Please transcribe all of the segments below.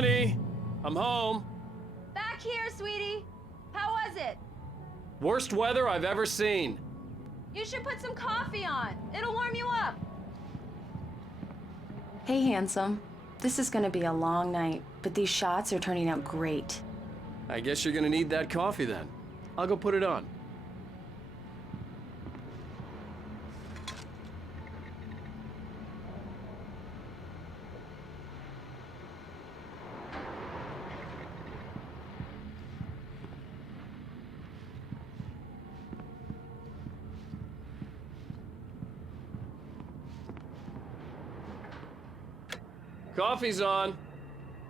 Honey, I'm home. Back here, sweetie. How was it? Worst weather I've ever seen. You should put some coffee on. It'll warm you up. Hey, handsome. This is gonna be a long night, but these shots are turning out great. I guess you're gonna need that coffee then. I'll go put it on. Coffee's on.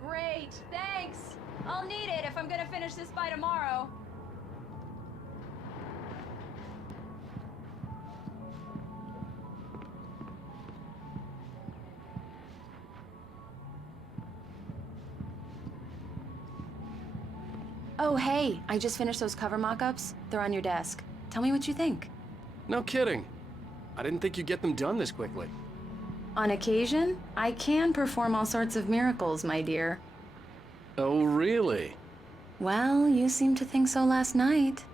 Great, thanks. I'll need it if I'm gonna finish this by tomorrow. Oh, hey, I just finished those cover mock-ups. They're on your desk. Tell me what you think. No kidding. I didn't think you'd get them done this quickly. On occasion, I can perform all sorts of miracles, my dear. Oh, really? Well, you seemed to think so last night.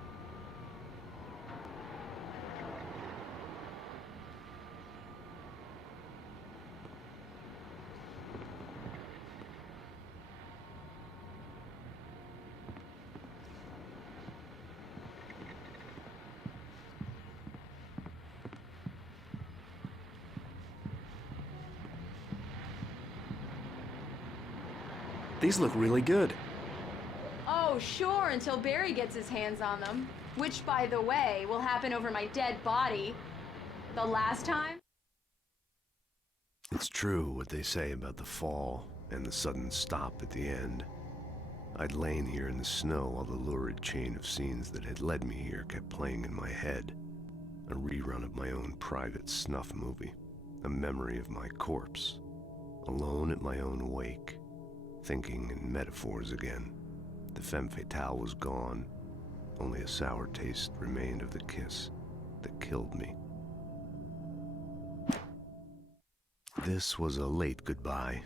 These look really good. Oh, sure, until Barry gets his hands on them. Which, by the way, will happen over my dead body. The last time? It's true what they say about the fall and the sudden stop at the end. I'd lain here in the snow while the lurid chain of scenes that had led me here kept playing in my head. A rerun of my own private snuff movie. A memory of my corpse. Alone at my own wake. Thinking in metaphors again. The femme fatale was gone. Only a sour taste remained of the kiss that killed me. This was a late goodbye.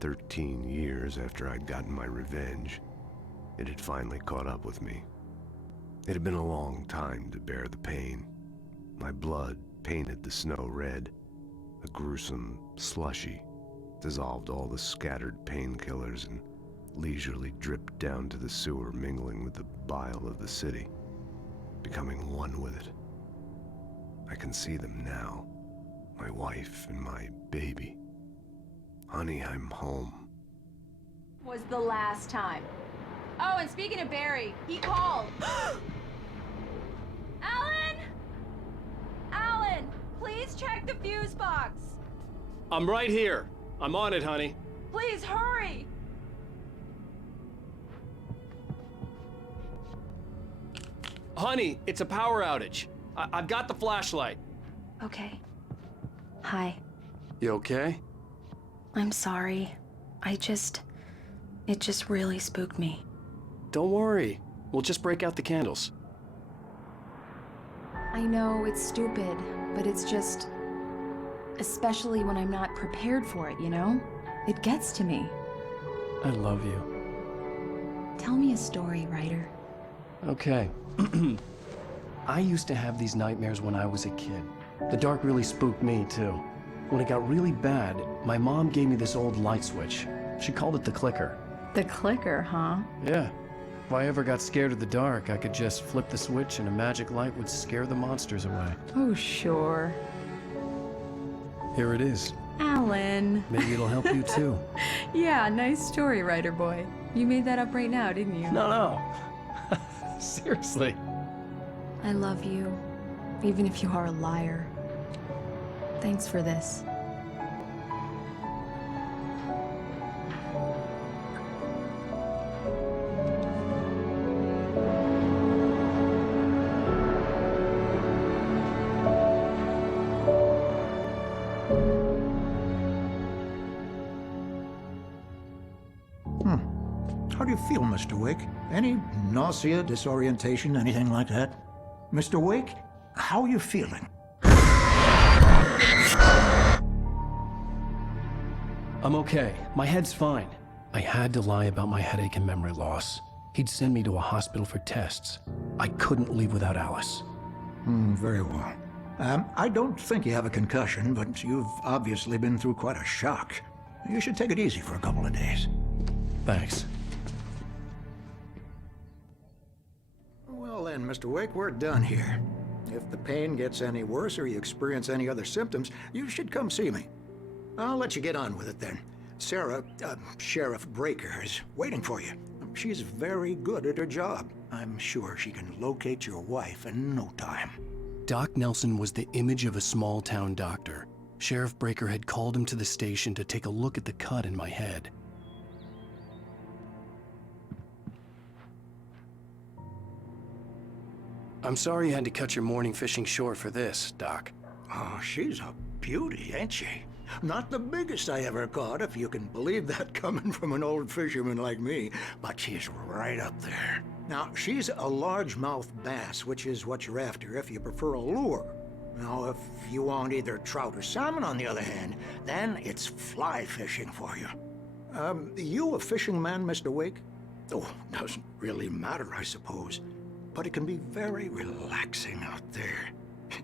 13 years after I'd gotten my revenge, it had finally caught up with me. It had been a long time to bear the pain. My blood painted the snow red, a gruesome slushy, dissolved all the scattered painkillers and leisurely dripped down to the sewer, mingling with the bile of the city, becoming one with it. I can see them now, my wife and my baby. Honey, I'm home. Was the last time. Oh, and speaking of Barry, he called. Alan! Alan, please check the fuse box. I'm right here. I'm on it, honey. Please hurry! Honey, it's a power outage. I've got the flashlight. Okay. Hi. You okay? I'm sorry. It just really spooked me. Don't worry. We'll just break out the candles. I know it's stupid, but it's just... especially when I'm not prepared for it, you know? It gets to me. I love you. Tell me a story, writer. Okay. I used to have these nightmares when I was a kid. The dark really spooked me, too. When it got really bad, my mom gave me this old light switch. She called it the clicker. The clicker, huh? Yeah. If I ever got scared of the dark, I could just flip the switch and a magic light would scare the monsters away. Oh, sure. Here it is. Alan. Maybe it'll help you, too. Yeah, nice story, writer boy. You made that up right now, didn't you? No. Seriously. I love you, even if you are a liar. Thanks for this. How do you feel, Mr. Wake? Any nausea, disorientation, anything like that? Mr. Wake, how are you feeling? I'm okay. My head's fine. I had to lie about my headache and memory loss. He'd send me to a hospital for tests. I couldn't leave without Alice. Very well. I don't think you have a concussion, but you've obviously been through quite a shock. You should take it easy for a couple of days. Thanks. Well then, Mr. Wake, we're done here. If the pain gets any worse or you experience any other symptoms, you should come see me. I'll let you get on with it then. Sarah, Sheriff Breaker, is waiting for you. She's very good at her job. I'm sure she can locate your wife in no time. Doc Nelson was the image of a small-town doctor. Sheriff Breaker had called him to the station to take a look at the cut in my head. I'm sorry you had to cut your morning fishing short for this, Doc. Oh, she's a beauty, ain't she? Not the biggest I ever caught, if you can believe that coming from an old fisherman like me, but she's right up there. Now, she's a largemouth bass, which is what you're after if you prefer a lure. Now, if you want either trout or salmon, on the other hand, then it's fly fishing for you. You a fishing man, Mr. Wake? Oh, doesn't really matter, I suppose. But it can be very relaxing out there.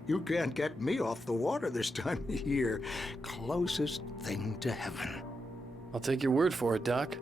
You can't get me off the water this time of year. Closest thing to heaven. I'll take your word for it, Doc.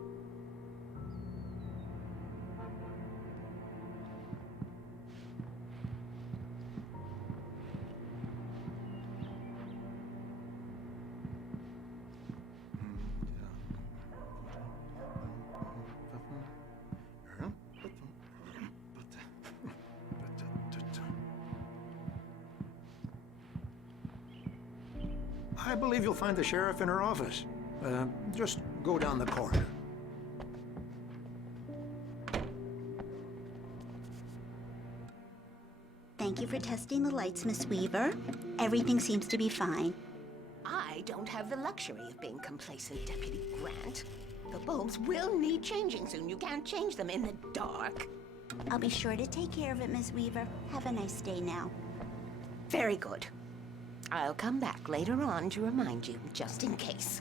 I believe you'll find the sheriff in her office. Just go down the corridor. Thank you for testing the lights, Miss Weaver. Everything seems to be fine. I don't have the luxury of being complacent, Deputy Grant. The bulbs will need changing soon. You can't change them in the dark. I'll be sure to take care of it, Miss Weaver. Have a nice day now. Very good. I'll come back later on to remind you, just in case.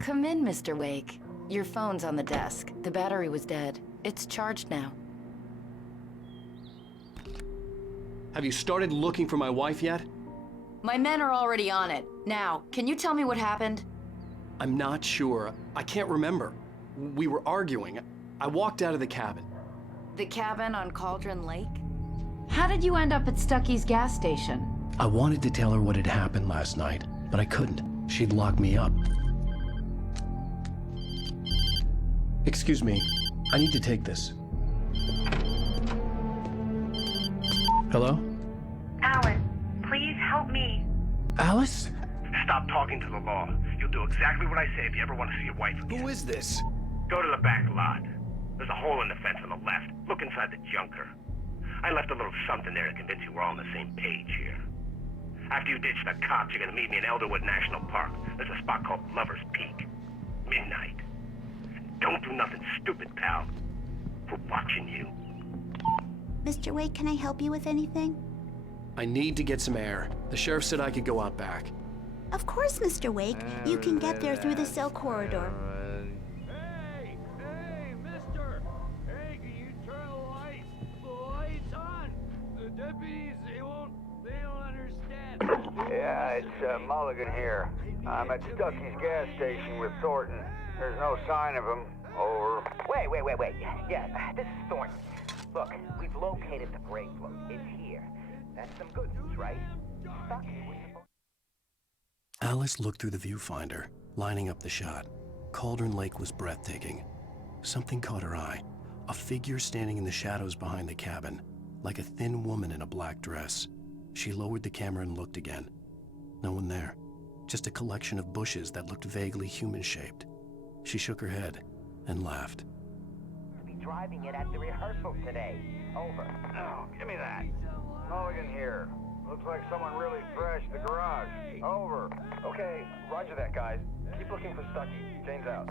Come in, Mr. Wake. Your phone's on the desk. The battery was dead. It's charged now. Have you started looking for my wife yet? My men are already on it. Now, can you tell me what happened? I'm not sure. I can't remember. We were arguing. I walked out of the cabin. The cabin on Cauldron Lake? How did you end up at Stucky's gas station? I wanted to tell her what had happened last night, but I couldn't. She'd lock me up. Excuse me, I need to take this. Hello? Alice, please help me. Alice? Stop talking to the law. You'll do exactly what I say if you ever want to see your wife again. Who is this? Go to the back lot. There's a hole in the fence on the left. Look inside the junker. I left a little something there to convince you we're all on the same page here. After you ditch the cops, you're gonna meet me in Elderwood National Park. There's a spot called Lover's Peak. Midnight. Don't do nothing stupid, pal. We're watching you. Mr. Wake, can I help you with anything? I need to get some air. The sheriff said I could go out back. Of course, Mr. Wake. You can get there through the cell corridor. Hey, mister! Hey, can you turn the lights on? The deputies, they don't understand. Yeah, it's Mulligan here. I'm at Stucky's gas station with Thornton. There's no sign of him. Over. Wait. Yeah, this is Thornton. Look, we've located the brake float. It's here. That's some good news, right? Stucky was supposed... Alice looked through the viewfinder, lining up the shot. Cauldron Lake was breathtaking. Something caught her eye. A figure standing in the shadows behind the cabin, like a thin woman in a black dress. She lowered the camera and looked again. No one there. Just a collection of bushes that looked vaguely human-shaped. She shook her head and laughed. driving it at the rehearsal today. Over. Oh, give me that. Mulligan here. Looks like someone really thrashed the garage. Over. Okay, roger that, guys. Keep looking for Stucky. Jane's out.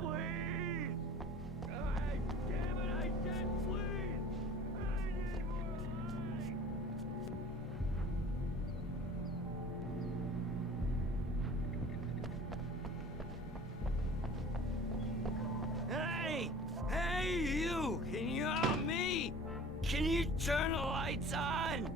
Please! Damn it, I said please! I need more money! Hey! Hey, you! Can you help me? Can you turn the lights on?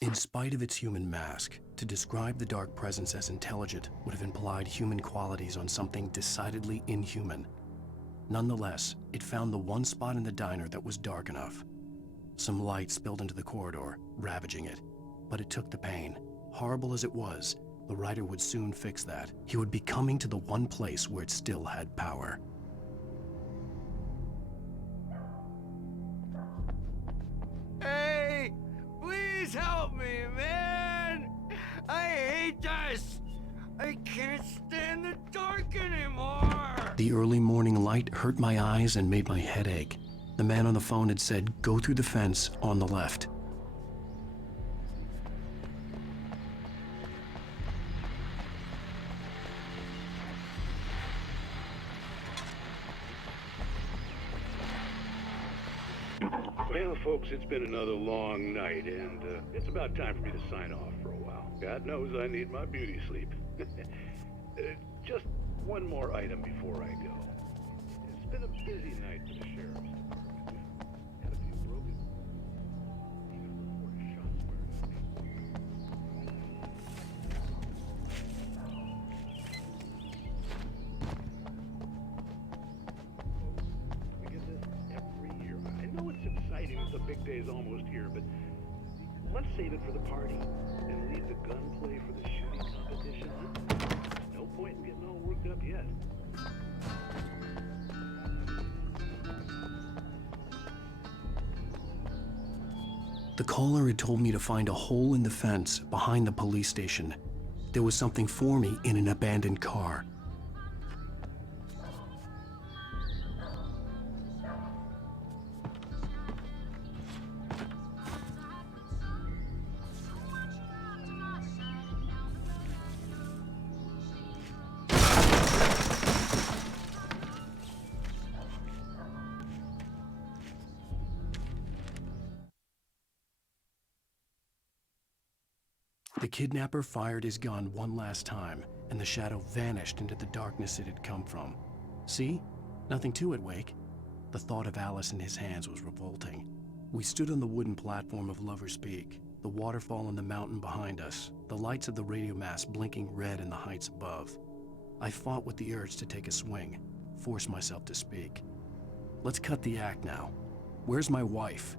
In spite of its human mask, to describe the dark presence as intelligent would have implied human qualities on something decidedly inhuman. Nonetheless, it found the one spot in the diner that was dark enough. Some light spilled into the corridor, ravaging it. But it took the pain. Horrible as it was, the writer would soon fix that. He would be coming to the one place where it still had power. Hey! Please help me, man! I hate this! I can't stand the dark anymore! The early morning light hurt my eyes and made my head ache. The man on the phone had said, "Go through the fence on the left." Well, folks, it's been another long night, and it's about time for me to sign off for a while. God knows I need my beauty sleep. Just one more item before I go. It's been a busy night for the sheriff's department. We've had a few broken... Even reported shots fired at me. We get this every year. I know it's exciting, the big day's almost here, but let's save it for the party and leave the gunplay for the shooting competition, huh? No point in getting all worked up yet. The caller had told me to find a hole in the fence behind the police station. There was something for me in an abandoned car. The kidnapper fired his gun one last time, and the shadow vanished into the darkness it had come from. See? Nothing to it, Wake. The thought of Alice in his hands was revolting. We stood on the wooden platform of Lover's Peak, the waterfall on the mountain behind us, the lights of the radio mast blinking red in the heights above. I fought with the urge to take a swing, force myself to speak. Let's cut the act now. Where's my wife?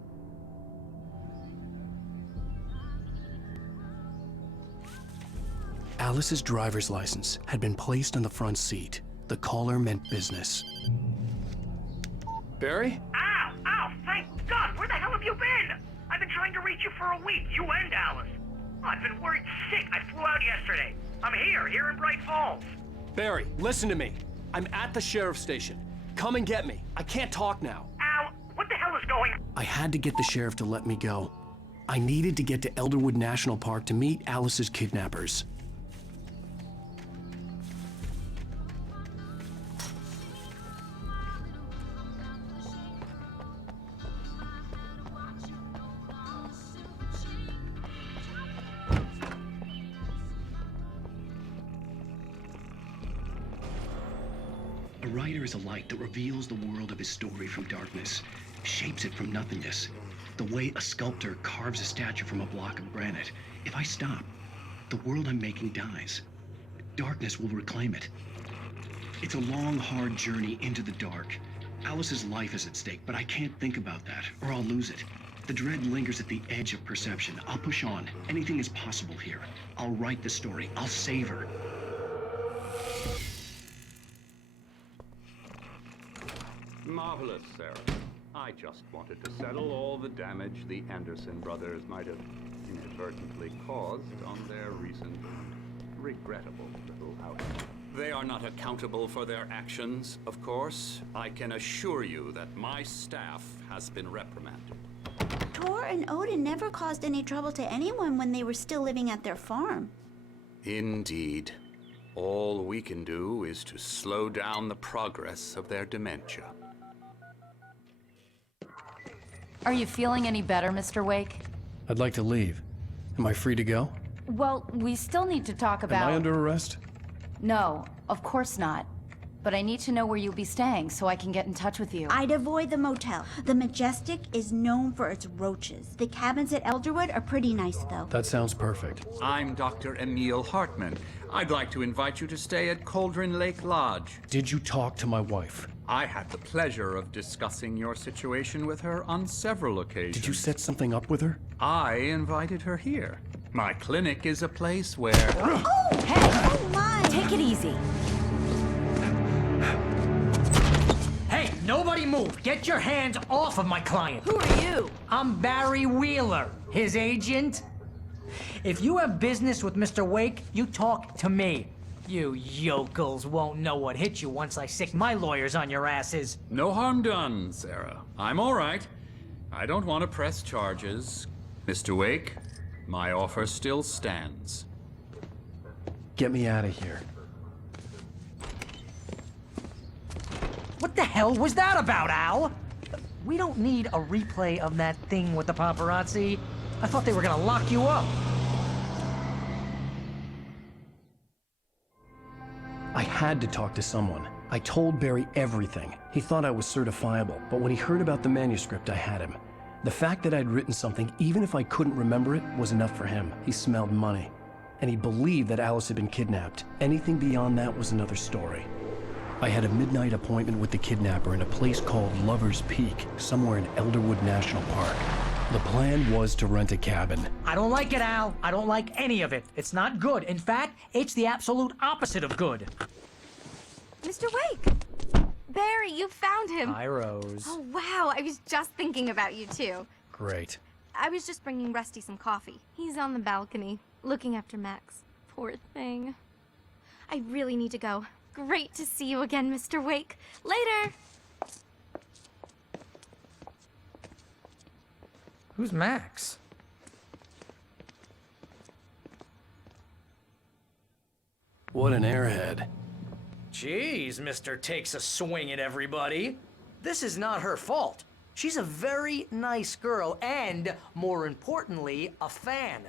Alice's driver's license had been placed on the front seat. The caller meant business. Barry? Ow! Ow! Thank God! Where the hell have you been? I've been trying to reach you for a week, you and Alice. Oh, I've been worried sick. I flew out yesterday. I'm here in Bright Falls. Barry, listen to me. I'm at the sheriff's station. Come and get me. I can't talk now. Ow! What the hell is going on? I had to get the sheriff to let me go. I needed to get to Elderwood National Park to meet Alice's kidnappers. A writer is a light that reveals the world of his story from darkness, shapes it from nothingness, the way a sculptor carves a statue from a block of granite. If I stop, the world I'm making dies. Darkness will reclaim it. It's a long, hard journey into the dark. Alice's life is at stake, but I can't think about that, or I'll lose it. The dread lingers at the edge of perception. I'll push on. Anything is possible here. I'll write the story. I'll save her. Marvelous, Sarah. I just wanted to settle all the damage the Anderson brothers might have inadvertently caused on their recent and regrettable little outing. They are not accountable for their actions, of course. I can assure you that my staff has been reprimanded. Tor and Odin never caused any trouble to anyone when they were still living at their farm. Indeed. All we can do is to slow down the progress of their dementia. Are you feeling any better, Mr. Wake? I'd like to leave. Am I free to go? Well, we still need to talk about... Am I under arrest? No, of course not. But I need to know where you'll be staying so I can get in touch with you. I'd avoid the motel. The Majestic is known for its roaches. The cabins at Elderwood are pretty nice, though. That sounds perfect. I'm Dr. Emil Hartman. I'd like to invite you to stay at Cauldron Lake Lodge. Did you talk to my wife? I had the pleasure of discussing your situation with her on several occasions. Did you set something up with her? I invited her here. My clinic is a place where... Oh! Hey! Oh my! Take it easy. Hey, nobody move! Get your hands off of my client! Who are you? I'm Barry Wheeler, his agent. If you have business with Mr. Wake, you talk to me. You yokels won't know what hit you once I sick my lawyers on your asses. No harm done, Sarah. I'm all right. I don't want to press charges. Mr. Wake, my offer still stands. Get me out of here. What the hell was that about, Al? We don't need a replay of that thing with the paparazzi. I thought they were gonna lock you up. I had to talk to someone. I told Barry everything. He thought I was certifiable, but when he heard about the manuscript, I had him. The fact that I'd written something, even if I couldn't remember it, was enough for him. He smelled money. And he believed that Alice had been kidnapped. Anything beyond that was another story. I had a midnight appointment with the kidnapper in a place called Lover's Peak, somewhere in Elderwood National Park. The plan was to rent a cabin. I don't like it, Al. I don't like any of it. It's not good. In fact, it's the absolute opposite of good. Mr. Wake! Barry, you found him! Hi, Rose. Oh, wow. I was just thinking about you, too. Great. I was just bringing Rusty some coffee. He's on the balcony, looking after Max. Poor thing. I really need to go. Great to see you again, Mr. Wake. Later! Who's Max? What an airhead. Jeez, Mr. Takes a swing at everybody. This is not her fault. She's a very nice girl and, more importantly, a fan.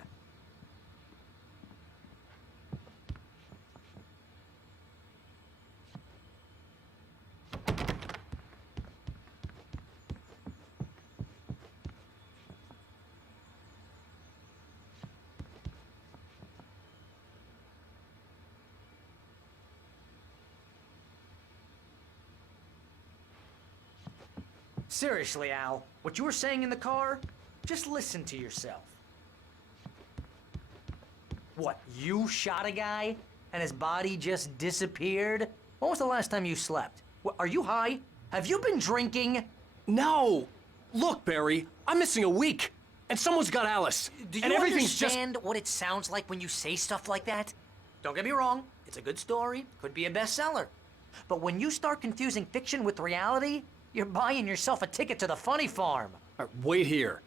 Seriously, Al, what you were saying in the car, just listen to yourself. What, you shot a guy and his body just disappeared? When was the last time you slept? What, are you high? Have you been drinking? No! Look, Barry, I'm missing a week, and someone's got Alice. Do you and everything's understand what it sounds like when you say stuff like that? Don't get me wrong, it's a good story, could be a bestseller. But when you start confusing fiction with reality, you're buying yourself a ticket to the funny farm. All right, wait here.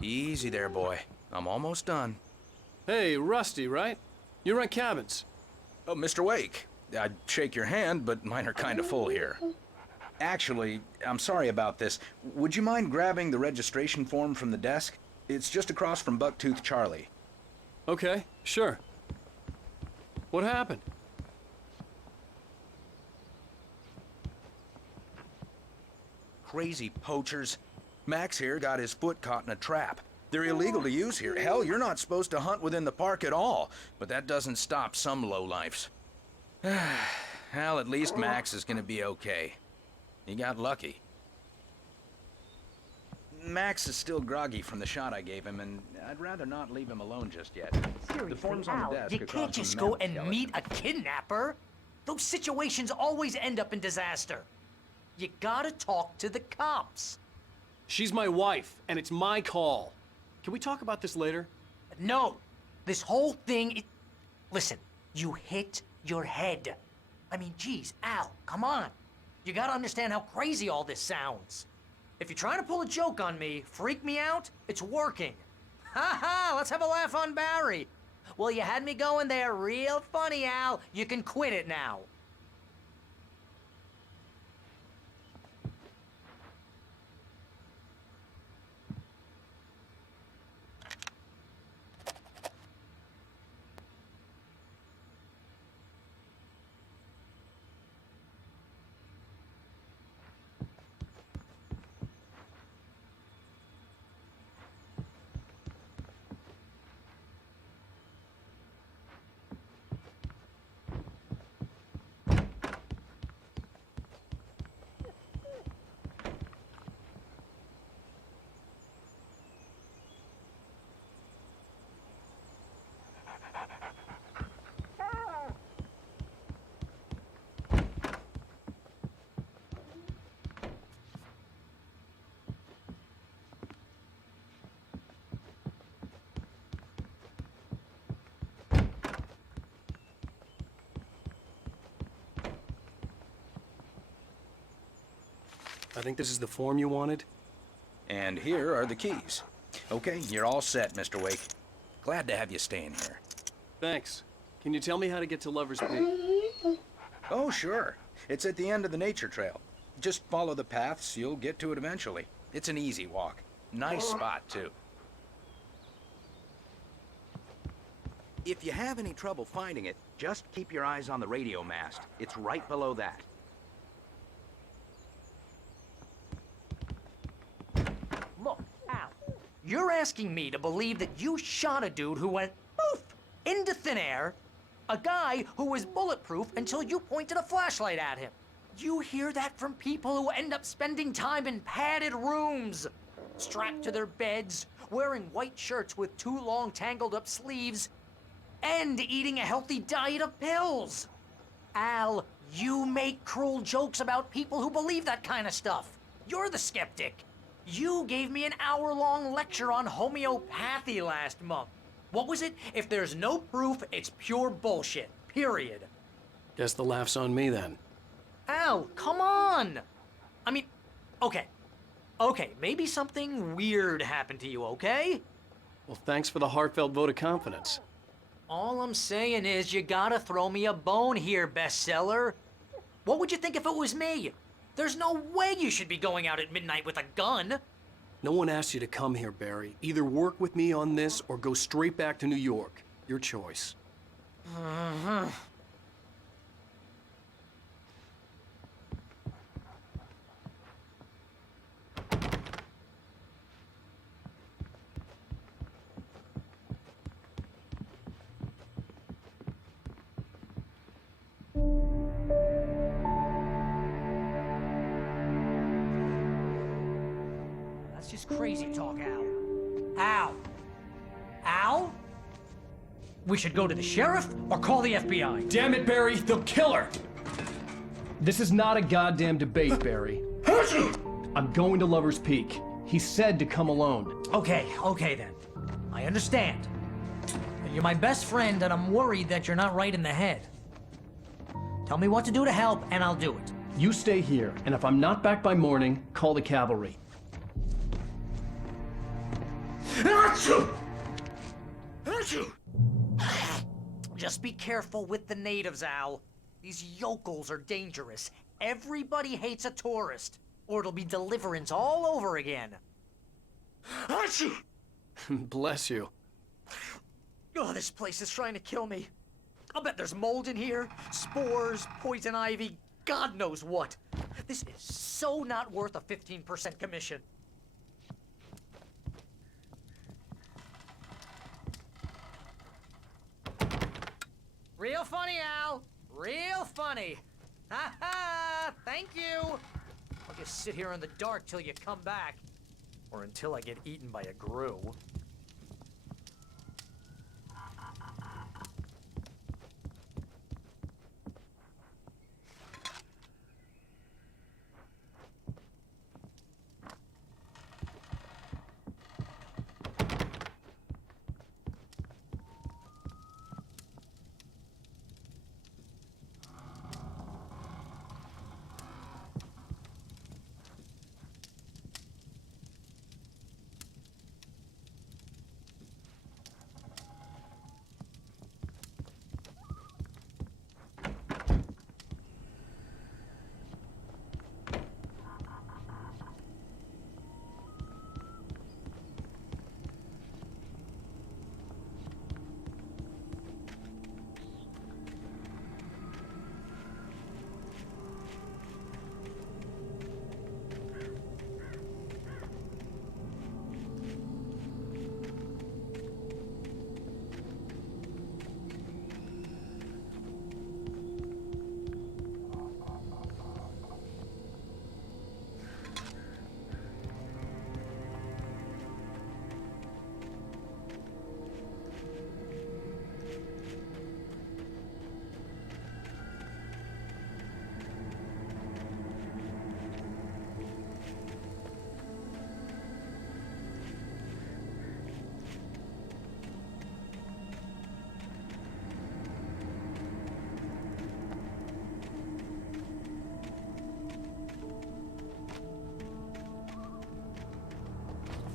Easy there, boy. I'm almost done. Hey, Rusty, right? You rent cabins. Oh, Mr. Wake. I'd shake your hand, but mine are kind of full here. Actually, I'm sorry about this. Would you mind grabbing the registration form from the desk? It's just across from Bucktooth Charlie. Okay, sure. What happened? Crazy poachers. Max here got his foot caught in a trap. They're illegal to use here. Hell, you're not supposed to hunt within the park at all. But that doesn't stop some lowlifes. Hell, at least Max is gonna be okay. He got lucky. Max is still groggy from the shot I gave him, and I'd rather not leave him alone just yet. Seriously, The form's on Al, the desk you across can't from just the go mammoth and skeleton. meet a kidnapper. Those situations always end up in disaster. You gotta talk to the cops. She's my wife, and it's my call. Can we talk about this later? No, this whole thing. Listen, you hit your head. I mean, geez, Al, come on. You gotta understand how crazy all this sounds. If you're trying to pull a joke on me, freak me out, it's working. Ha ha, let's have a laugh on Barry. Well, you had me going there real funny, Al. You can quit it now. I think this is the form you wanted. And here are the keys. Okay, you're all set, Mr. Wake. Glad to have you staying here. Thanks. Can you tell me how to get to Lover's Peak? Oh, sure. It's at the end of the nature trail. Just follow the paths, you'll get to it eventually. It's an easy walk. Nice spot, too. If you have any trouble finding it, just keep your eyes on the radio mast. It's right below that. Look, Al, you're asking me to believe that you shot a dude who went poof into thin air, a guy who was bulletproof until you pointed a flashlight at him. You hear that from people who end up spending time in padded rooms, strapped to their beds, wearing white shirts with too long tangled up sleeves, and eating a healthy diet of pills. Al, you make cruel jokes about people who believe that kind of stuff. You're the skeptic. You gave me an hour-long lecture on homeopathy last month. What was it? If there's no proof, it's pure bullshit. Period. Guess the laugh's on me then. Al, come on! I mean, okay. Okay, maybe something weird happened to you, okay? Well, thanks for the heartfelt vote of confidence. All I'm saying is you gotta throw me a bone here, bestseller. What would you think if it was me? There's no way you should be going out at midnight with a gun. No one asked you to come here, Barry. Either work with me on this or go straight back to New York. Your choice. That's just crazy talk, Al. Al? Al? We should go to the sheriff or call the FBI. Damn it, Barry, they'll kill her! This is not a goddamn debate, Barry. I'm going to Lover's Peak. He said to come alone. Okay then. I understand. You're my best friend, and I'm worried that you're not right in the head. Tell me what to do to help, and I'll do it. You stay here, and if I'm not back by morning, call the cavalry. Just be careful with the natives, Al. These yokels are dangerous. Everybody hates a tourist, or it'll be Deliverance all over again. Bless you. Oh, this place is trying to kill me. I'll bet there's mold in here, spores, poison ivy, God knows what. This is so not worth a 15% commission. Real funny, Al. Real funny. Ha ha! Thank you. I'll just sit here in the dark till you come back. Or until I get eaten by a grue.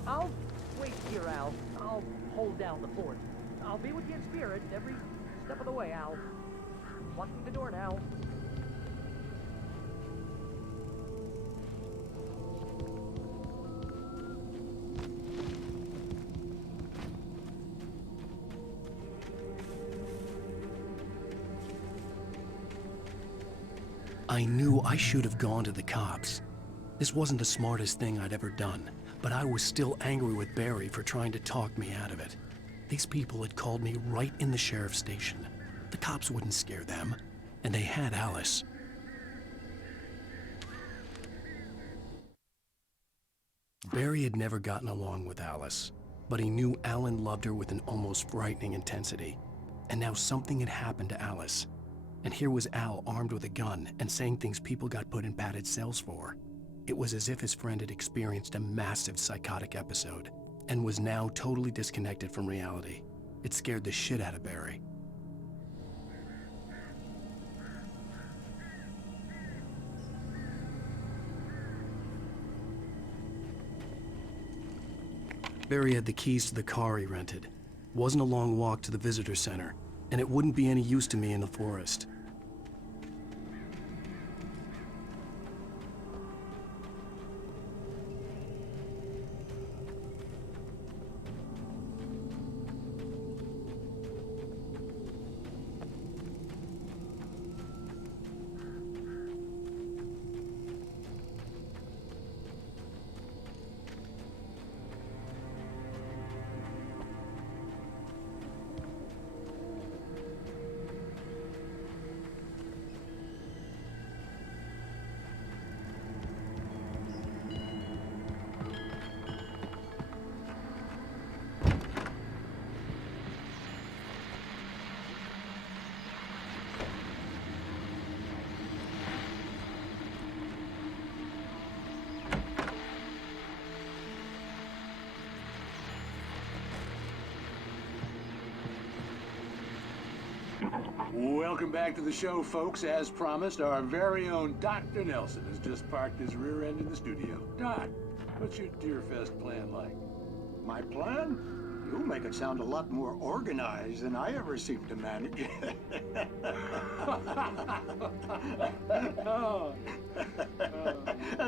I'll wait here, Al. I'll hold down the fort. I'll be with you in spirit every step of the way, Al. Locking the door now. I knew I should have gone to the cops. This wasn't the smartest thing I'd ever done, but I was still angry with Barry for trying to talk me out of it. These people had called me right in the sheriff's station. The cops wouldn't scare them, and they had Alice. Barry had never gotten along with Alice, but he knew Alan loved her with an almost frightening intensity. And now something had happened to Alice. And here was Al armed with a gun and saying things people got put in padded cells for. It was as if his friend had experienced a massive psychotic episode and was now totally disconnected from reality. It scared the shit out of Barry. Barry had the keys to the car he rented. Wasn't a long walk to the visitor center, and it wouldn't be any use to me in the forest. Welcome back to the show, folks. As promised, our very own Dr. Nelson has just parked his rear end in the studio. Doc, what's your Deerfest plan like? My plan? You make it sound a lot more organized than I ever seem to manage.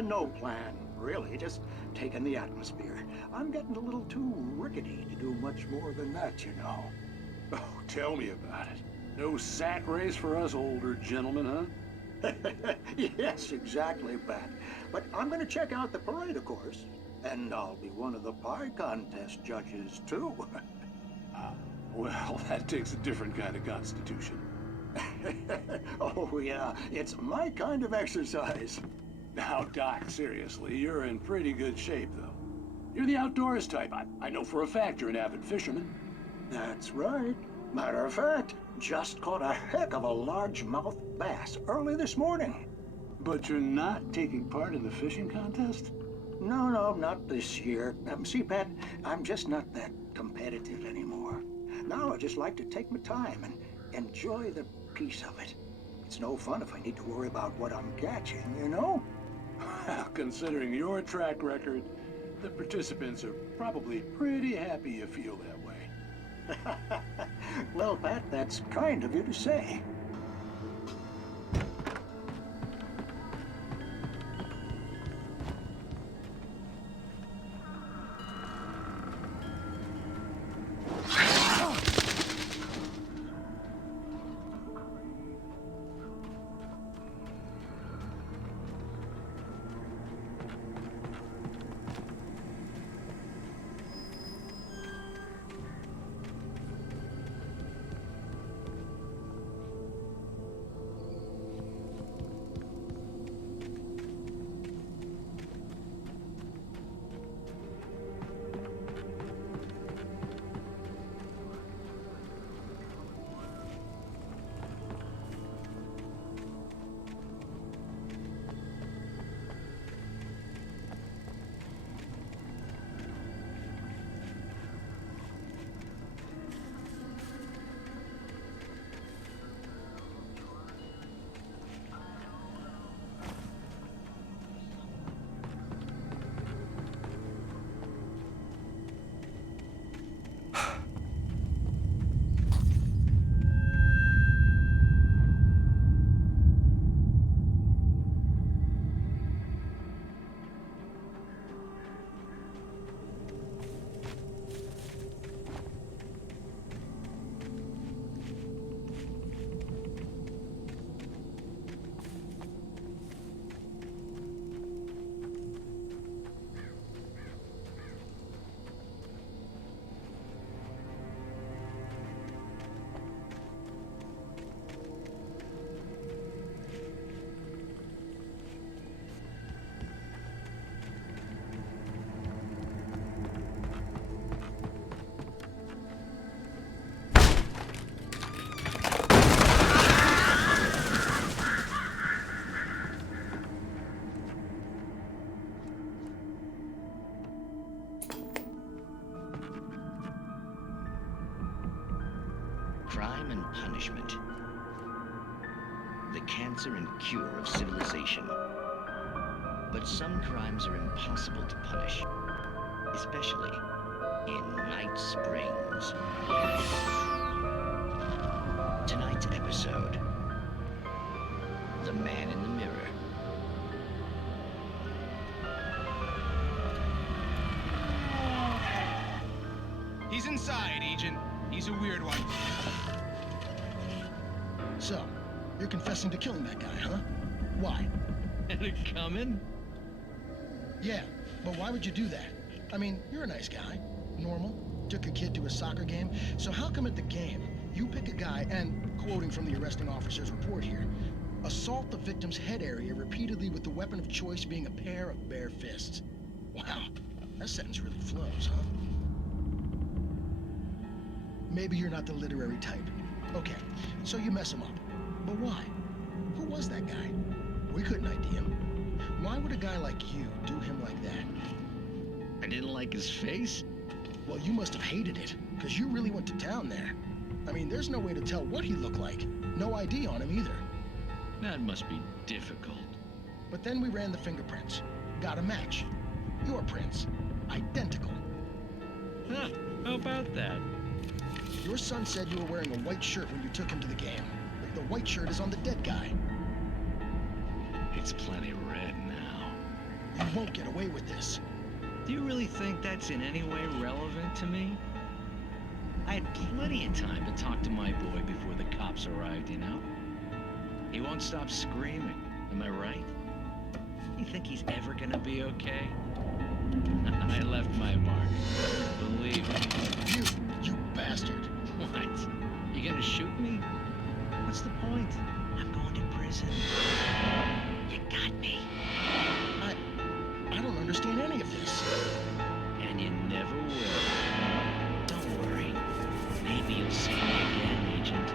No plan, really. Just taking the atmosphere. I'm getting a little too rickety to do much more than that, you know. Oh, tell me about it. No sack race for us older gentlemen, huh? Yes, exactly, Pat. But I'm going to check out the parade, of course. And I'll be one of the pie contest judges, too. Well, that takes a different kind of constitution. Oh, yeah, it's my kind of exercise. Now, Doc, seriously, you're in pretty good shape, though. You're the outdoors type. I know for a fact you're an avid fisherman. That's right. Matter of fact, just caught a heck of a largemouth bass early this morning. But you're not taking part in the fishing contest? No, not this year. See, Pat, I'm just not that competitive anymore. Now I just like to take my time and enjoy the peace of it. It's no fun if I need to worry about what I'm catching, you know? Considering your track record, the participants are probably pretty happy you feel that way. Well, Pat, that's kind of you to say. Crime and punishment. The cancer and cure of civilization. But some crimes are impossible to punish, especially in Night Springs. Tonight's episode, The Man in the Mirror. He's inside, Agent. He's a weird one. So, you're confessing to killing that guy, huh? Why? And it coming? Yeah, but why would you do that? I mean, you're a nice guy. Normal. Took a kid to a soccer game. So how come at the game, you pick a guy and, quoting from the arresting officer's report here, assault the victim's head area repeatedly with the weapon of choice being a pair of bare fists? Wow, that sentence really flows, huh? Maybe you're not the literary type. Okay, so you mess him up. But why? Who was that guy? We couldn't ID him. Why would a guy like you do him like that? I didn't like his face? Well, you must have hated it, because you really went to town there. I mean, there's no way to tell what he looked like. No ID on him either. That must be difficult. But then we ran the fingerprints. Got a match. Your prints. Identical. Huh, how about that? Your son said you were wearing a white shirt when you took him to the game. The white shirt is on the dead guy. It's plenty red now. You won't get away with this. Do you really think that's in any way relevant to me? I had plenty of time to talk to my boy before the cops arrived, you know? He won't stop screaming, am I right? You think he's ever gonna be okay? I left my mark. Believe me. You bastard. What? You gonna shoot me? What's the point? reason. You got me. I don't understand any of this. And you never will. Don't worry. Maybe you'll see me again, Agent.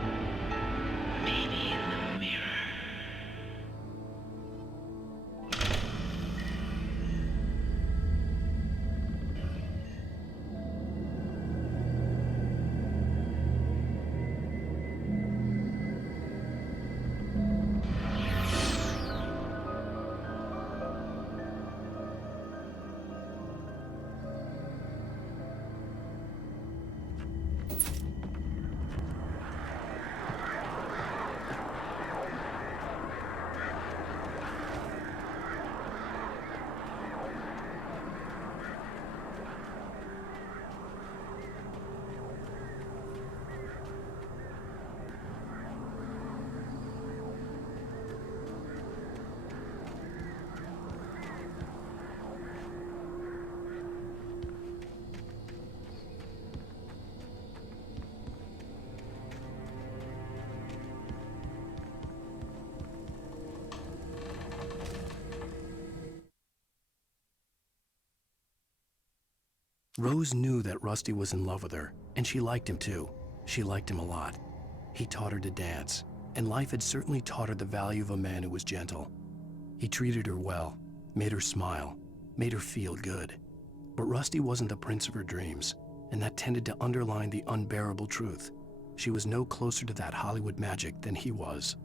Maybe in the mirror. Rose knew that Rusty was in love with her, and she liked him too. She liked him a lot. He taught her to dance, and life had certainly taught her the value of a man who was gentle. He treated her well, made her smile, made her feel good. But Rusty wasn't the prince of her dreams, and that tended to underline the unbearable truth. She was no closer to that Hollywood magic than he was.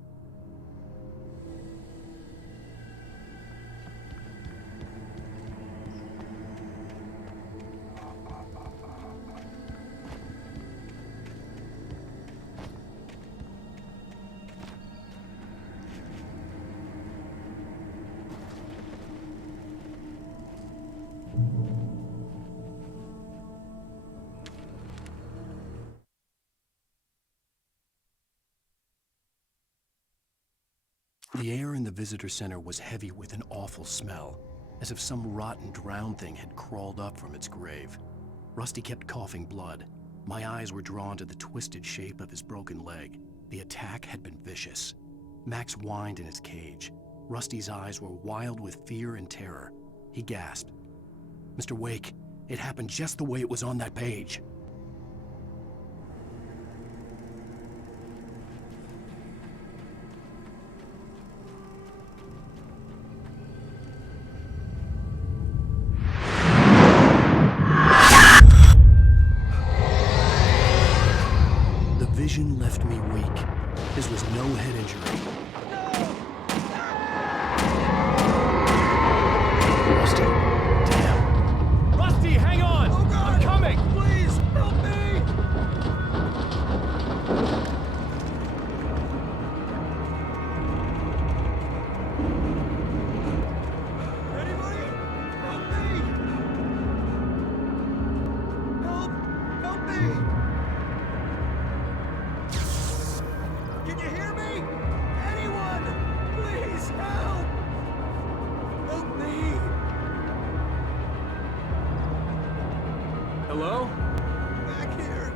The air in the visitor center was heavy with an awful smell, as if some rotten drowned thing had crawled up from its grave. Rusty kept coughing blood. My eyes were drawn to the twisted shape of his broken leg. The attack had been vicious. Max whined in his cage. Rusty's eyes were wild with fear and terror. He gasped. "Mr. Wake, it happened just the way it was on that page." The vision left me weak. This was no head injury. Rusty, damn. Rusty, hang on! Oh God! I'm coming! Please, help me! Anybody? Help me! Help me! Can you hear me? Anyone? Please help! Help me! Hello? Back here!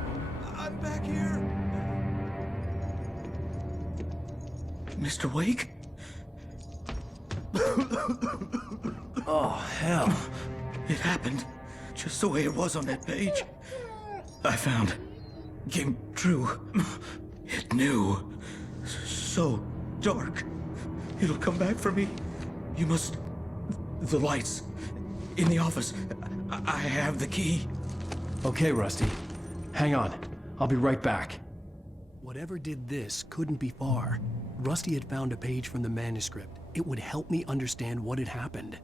I'm back here! Mr. Wake? Oh, hell. It happened just the way it was on that page. I found. Came true. It knew. So dark. It'll come back for me. You must... The lights. In the office. I have the key. Okay, Rusty. Hang on. I'll be right back. Whatever did this couldn't be far. Rusty had found a page from the manuscript. It would help me understand what had happened.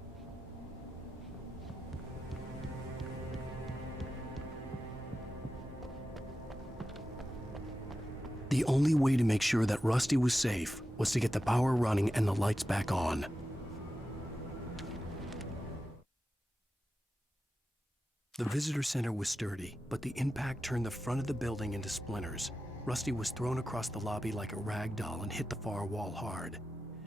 The only way to make sure that Rusty was safe was to get the power running and the lights back on. The visitor center was sturdy, but the impact turned the front of the building into splinters. Rusty was thrown across the lobby like a rag doll and hit the far wall hard.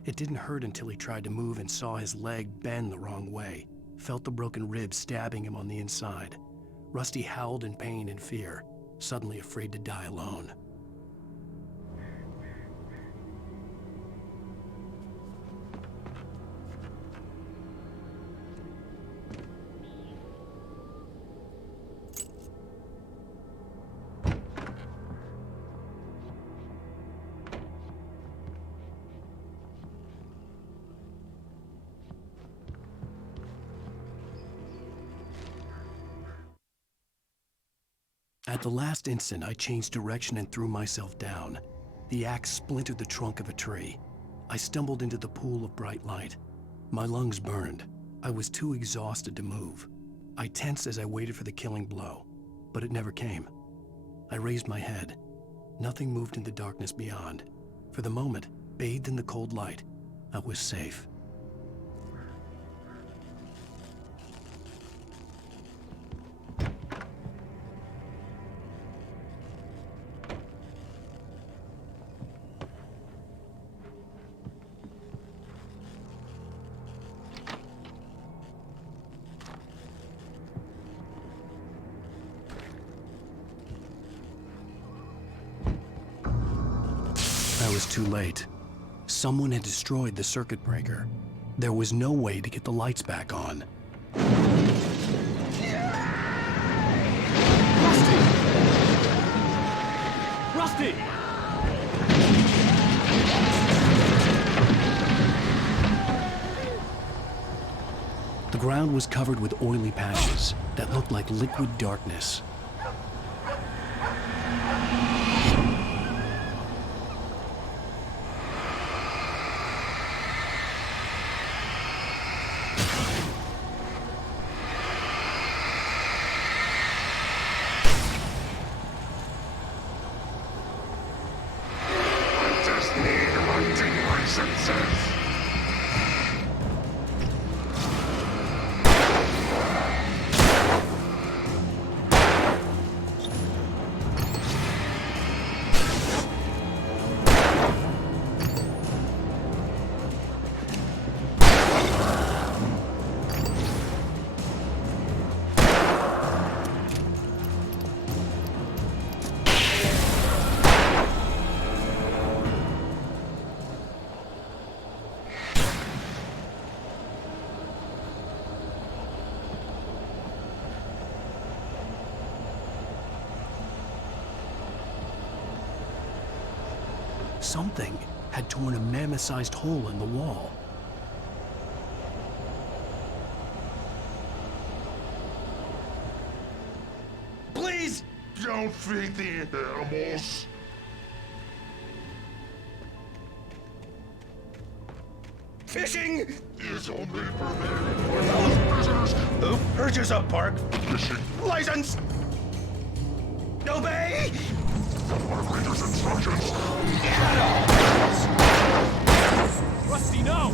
It didn't hurt until he tried to move and saw his leg bend the wrong way, felt the broken ribs stabbing him on the inside. Rusty howled in pain and fear, suddenly afraid to die alone. At the last instant, I changed direction and threw myself down. The axe splintered the trunk of a tree. I stumbled into the pool of bright light. My lungs burned. I was too exhausted to move. I tensed as I waited for the killing blow, but it never came. I raised my head. Nothing moved in the darkness beyond. For the moment, bathed in the cold light, I was safe. I was too late. Someone had destroyed the circuit breaker. There was no way to get the lights back on. Rusty! The ground was covered with oily patches that looked like liquid darkness. Something had torn a mammoth-sized hole in the wall. Please! Don't feed the animals! Fishing is only permitted for those prisoners who purchase a park fishing license. Obey! Park ranger's instructions. Rusty, no!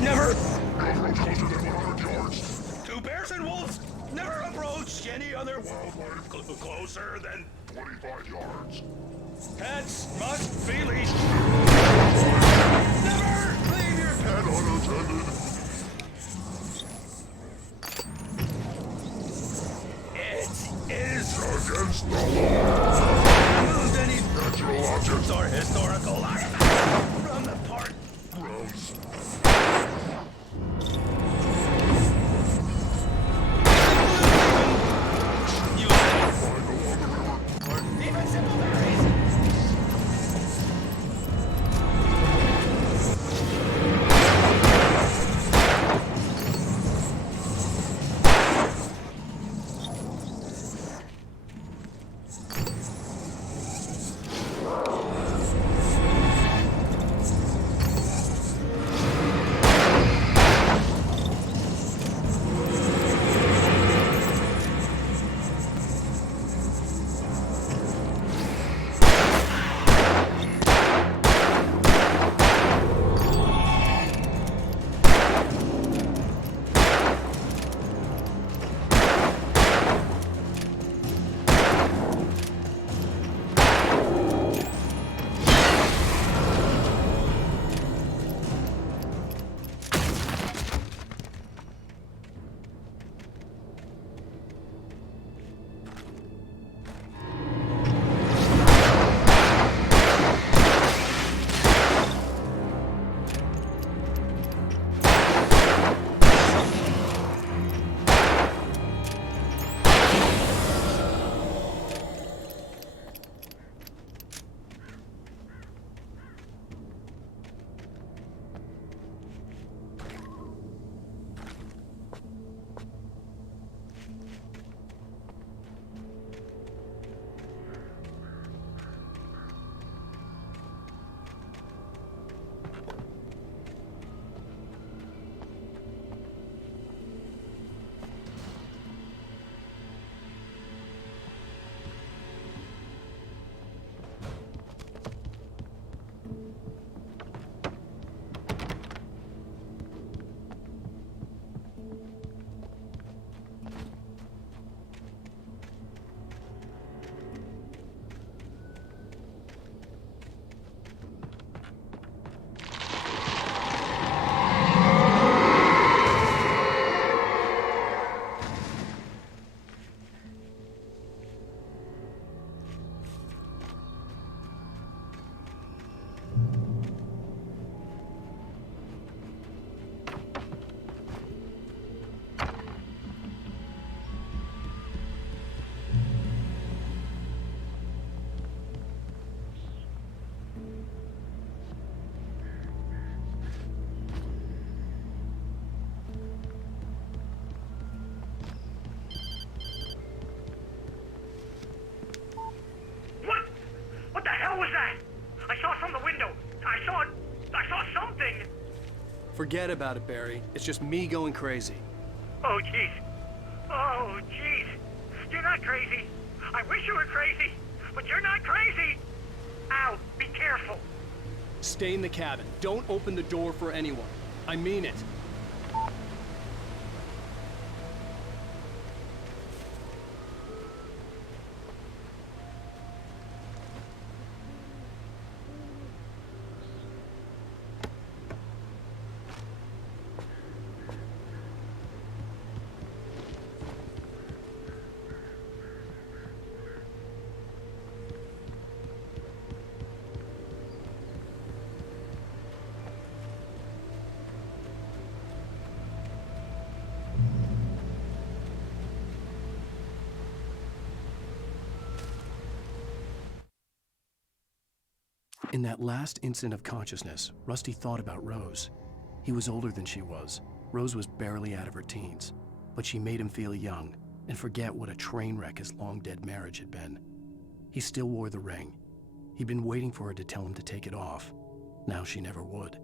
Never! No approach closer than 100 yards. Two bears and wolves never approach any other wildlife closer than 25 yards. Pets must be leashed. Never leave your pet unattended. It is against the law. Remove any natural objects or historical artifacts from the park grounds. Or even simple berries. Forget about it, Barry. It's just me going crazy. Oh, jeez. Oh, jeez. You're not crazy. I wish you were crazy, but you're not crazy. Ow, be careful. Stay in the cabin. Don't open the door for anyone. I mean it. In that last instant of consciousness, Rusty thought about Rose. He was older than she was. Rose was barely out of her teens, but she made him feel young and forget what a train wreck his long-dead marriage had been. He still wore the ring. He'd been waiting for her to tell him to take it off. Now she never would.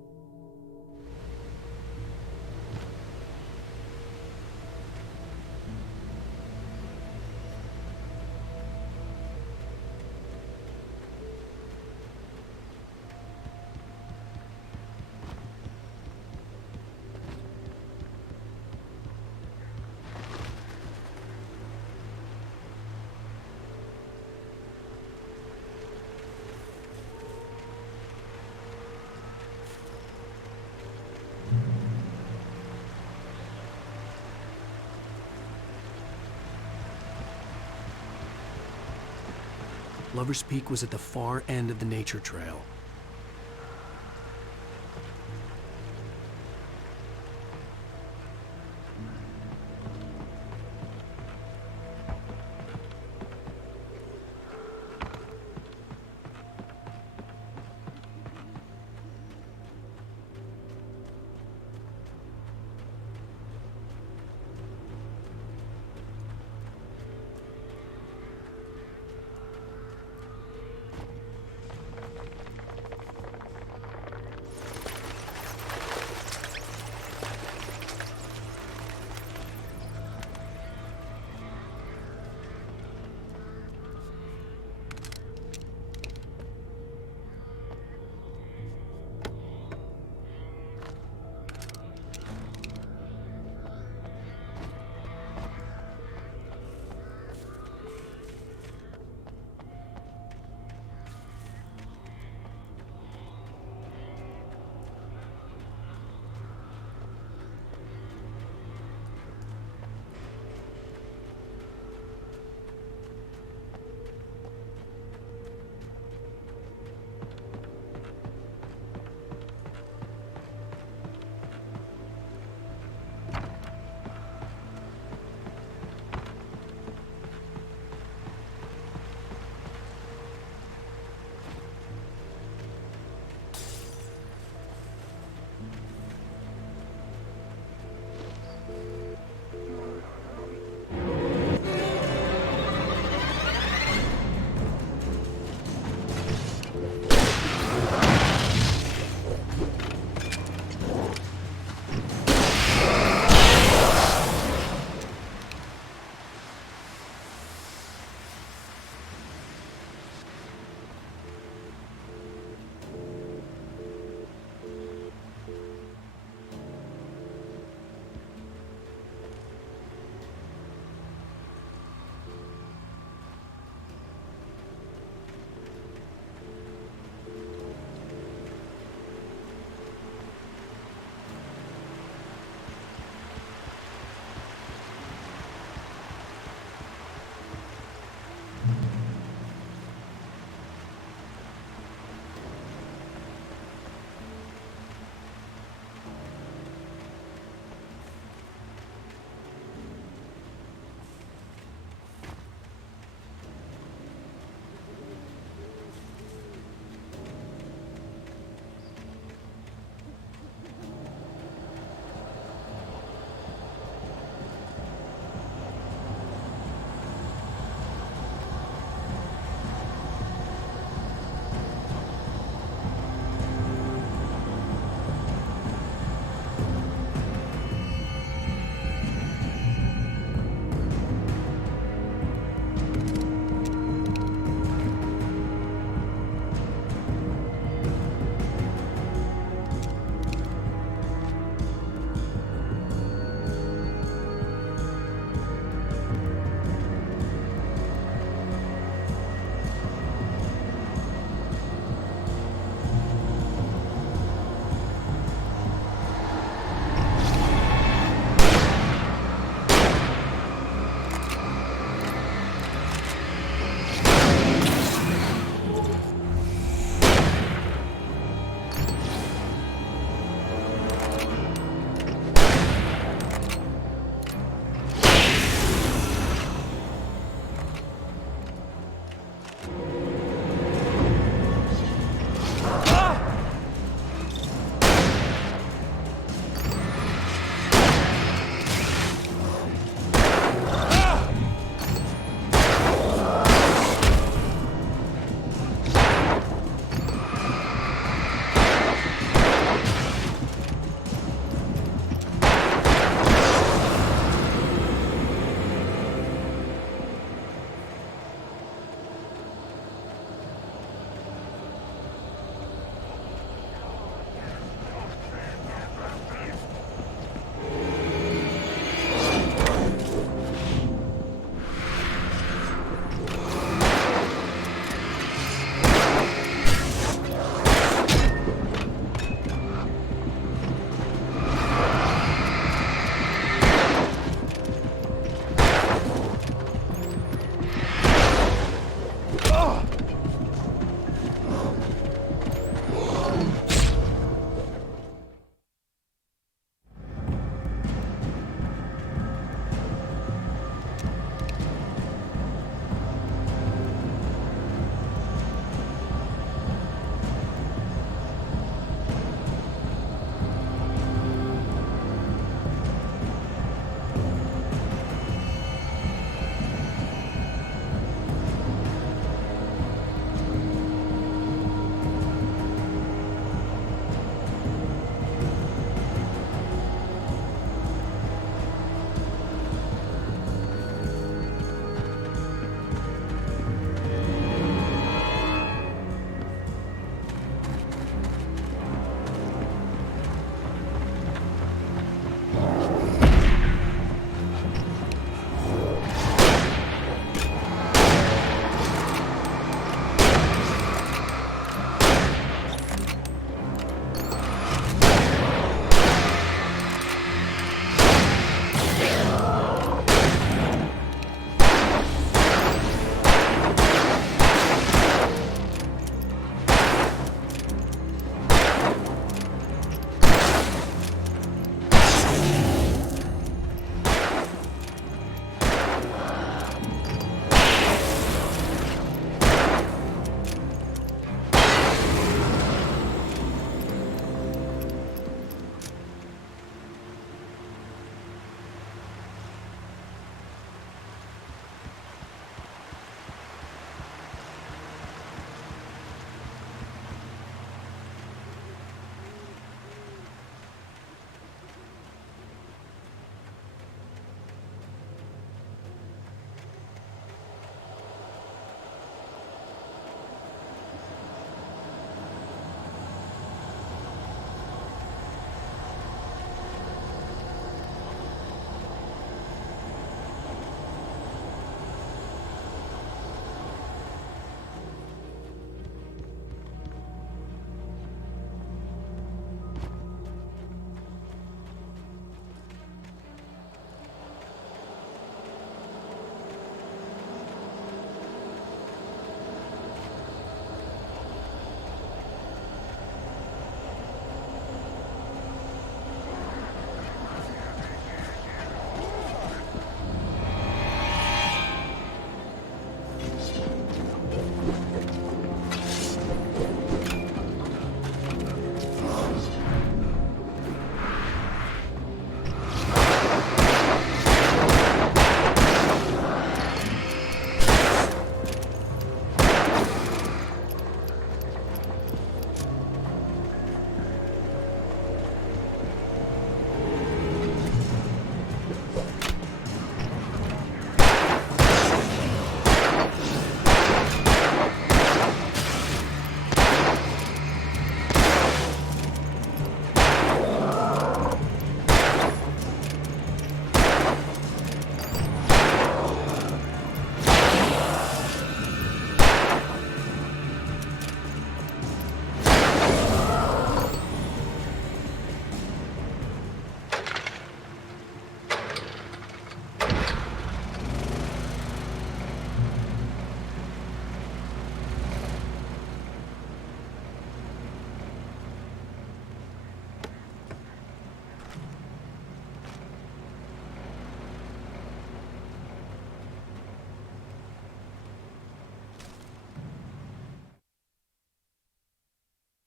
Lover's Peak was at the far end of the nature trail.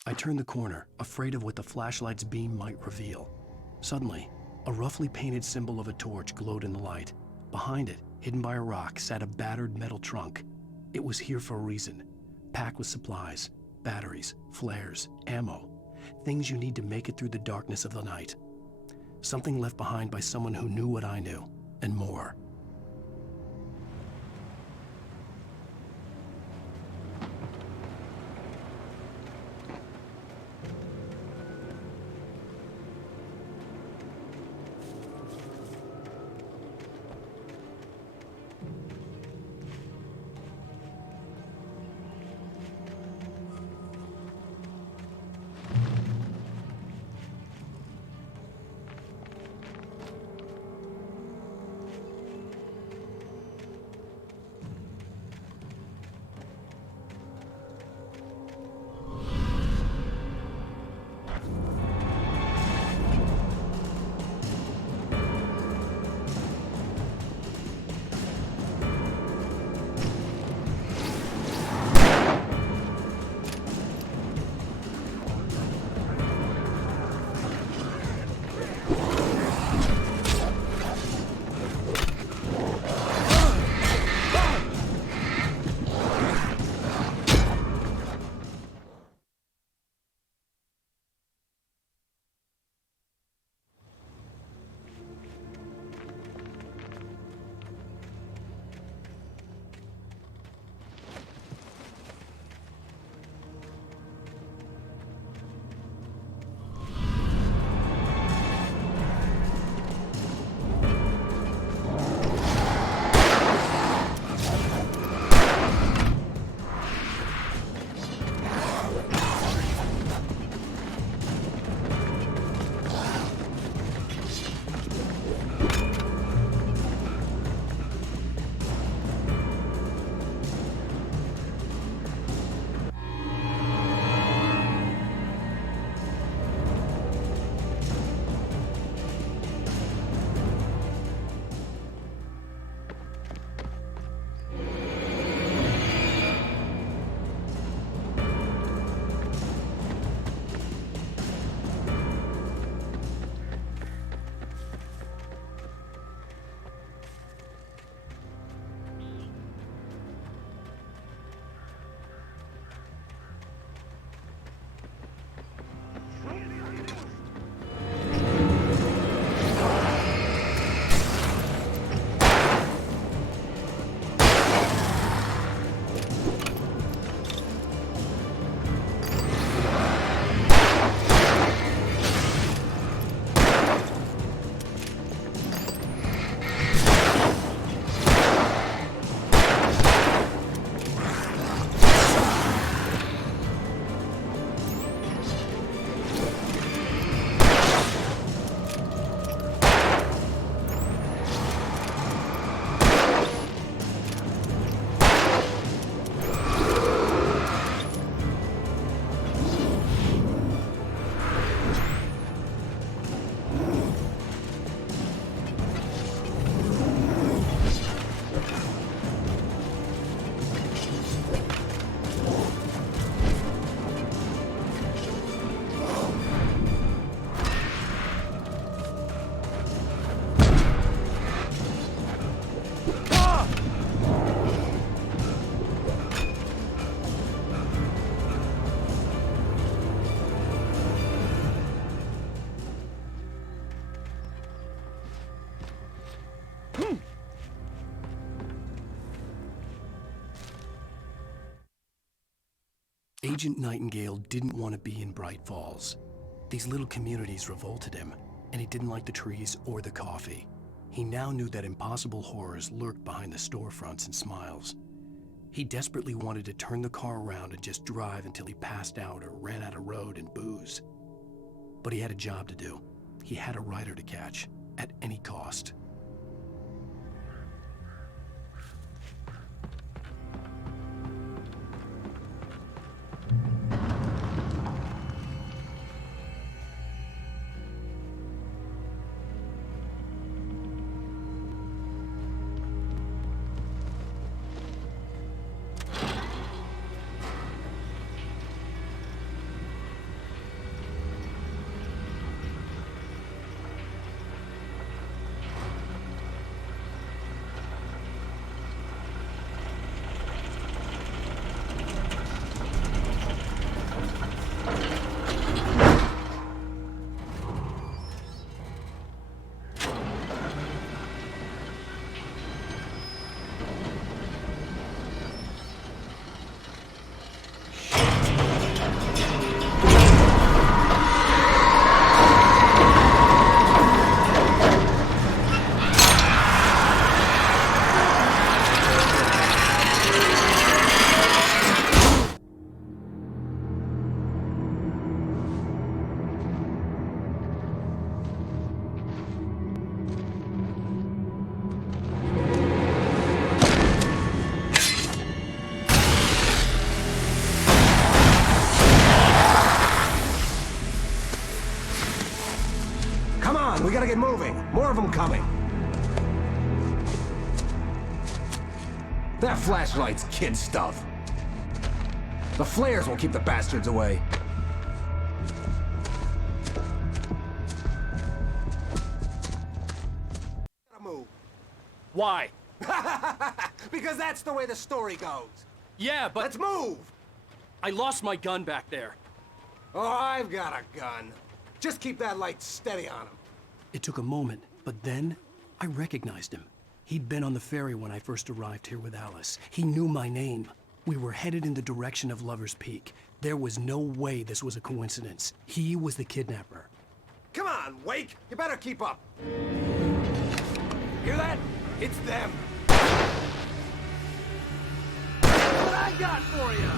I turned the corner, afraid of what the flashlight's beam might reveal. Suddenly, a roughly painted symbol of a torch glowed in the light. Behind it, hidden by a rock, sat a battered metal trunk. It was here for a reason, packed with supplies, batteries, flares, ammo, things you need to make it through the darkness of the night. Something left behind by someone who knew what I knew, and more. Agent Nightingale didn't want to be in Bright Falls. These little communities revolted him, and he didn't like the trees or the coffee. He now knew that impossible horrors lurked behind the storefronts and smiles. He desperately wanted to turn the car around and just drive until he passed out or ran out of road and booze. But he had a job to do. He had a rider to catch, at any cost. We gotta get moving. More of them coming. That flashlight's kid stuff. The flares will keep the bastards away. Gotta move. Why? Because that's the way the story goes. Yeah, but... Let's move! I lost my gun back there. Oh, I've got a gun. Just keep that light steady on him. It took a moment, but then I recognized him. He'd been on the ferry when I first arrived here with Alice. He knew my name. We were headed in the direction of Lover's Peak. There was no way this was a coincidence. He was the kidnapper. Come on, Wake! You better keep up. Hear that? It's them. What I got for you?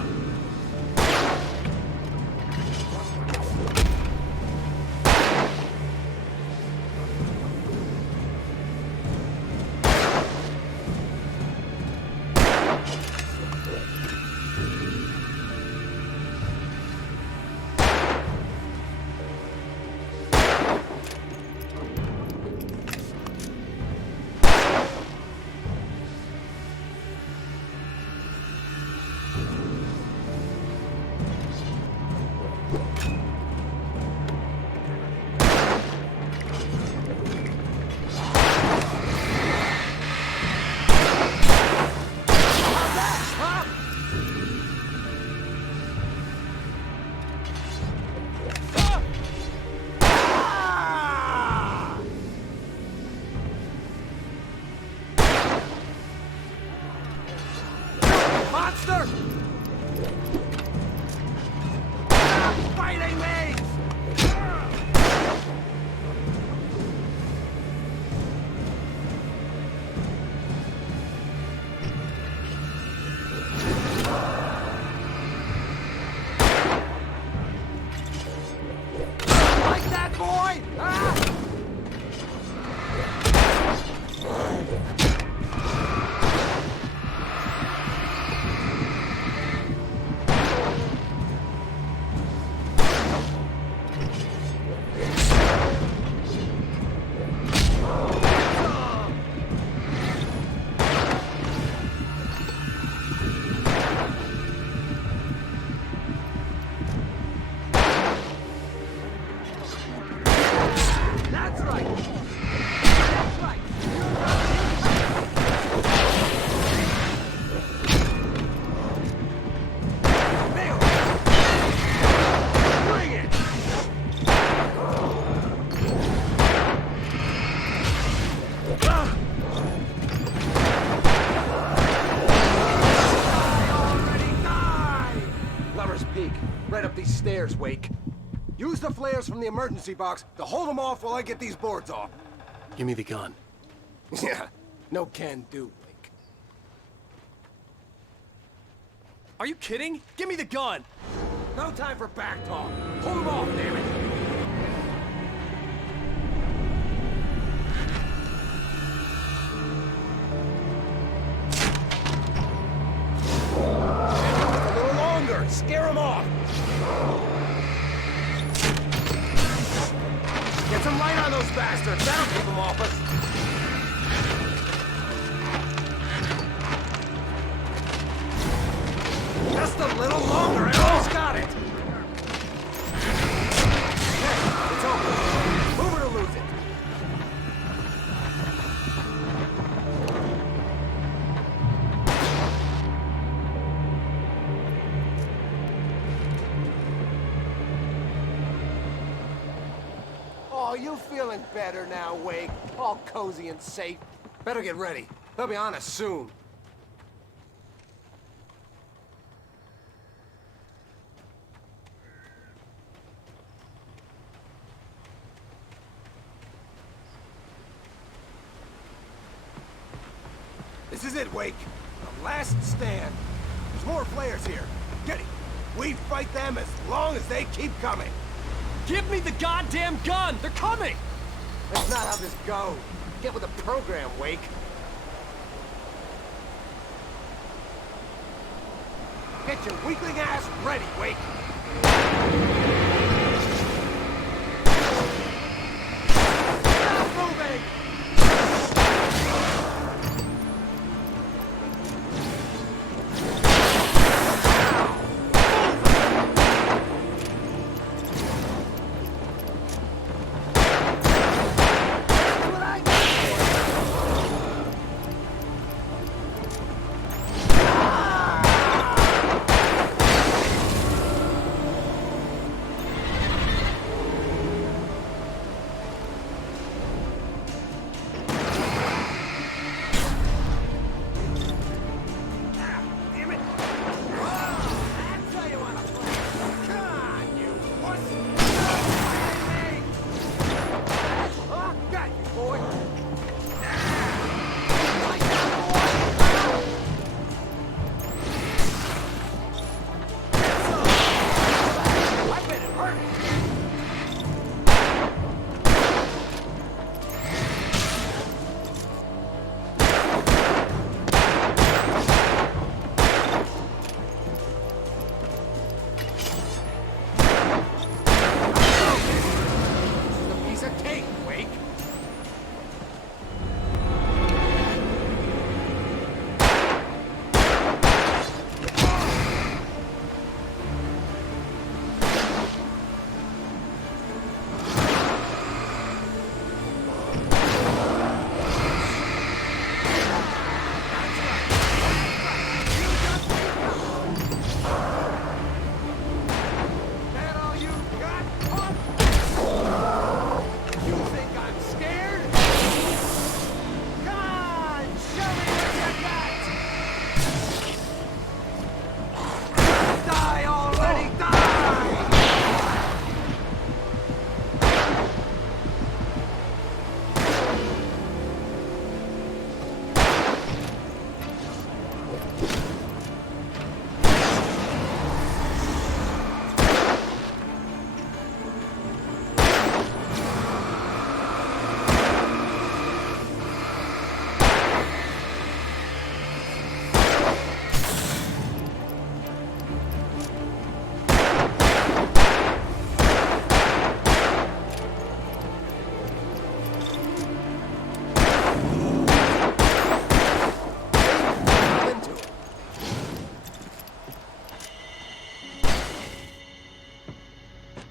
Stairs, Wake. Use the flares from the emergency box to hold them off while I get these boards off. Give me the gun. Yeah, no can do, Wake. Are you kidding? Give me the gun! No time for back talk. Hold them off, damn it! A little longer! Scare them off! Get some light on those bastards! That'll keep them off us! Just a little longer! I almost got it! Hey, it's over. Move it or lose it. Oh, you feeling better now, Wake? All cozy and safe. Better get ready. They'll be on us soon. This is it, Wake. The last stand. There's more flares here. Get it. We fight them as long as they keep coming. Give me the goddamn gun! They're coming! That's not how this goes. Get with the program, Wake. Get your weakling ass ready, Wake.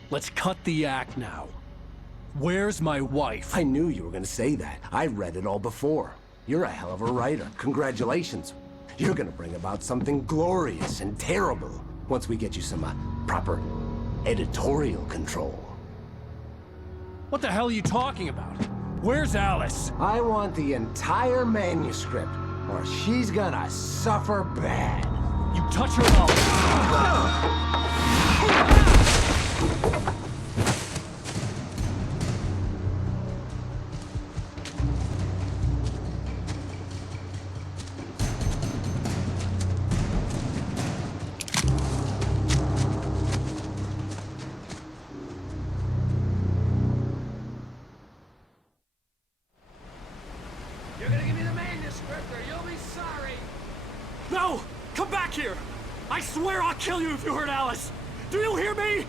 Let's cut the act now. Where's my wife? I knew you were gonna say that. I read it all before. You're a hell of a writer. Congratulations. You're gonna bring about something glorious and terrible once we get you some proper editorial control. What the hell are you talking about? Where's Alice? I want the entire manuscript, or she's gonna suffer bad. You touch her up. You're gonna give me the manuscript or you'll be sorry! No! Come back here! I swear I'll kill you if you hurt Alice! Do you hear me?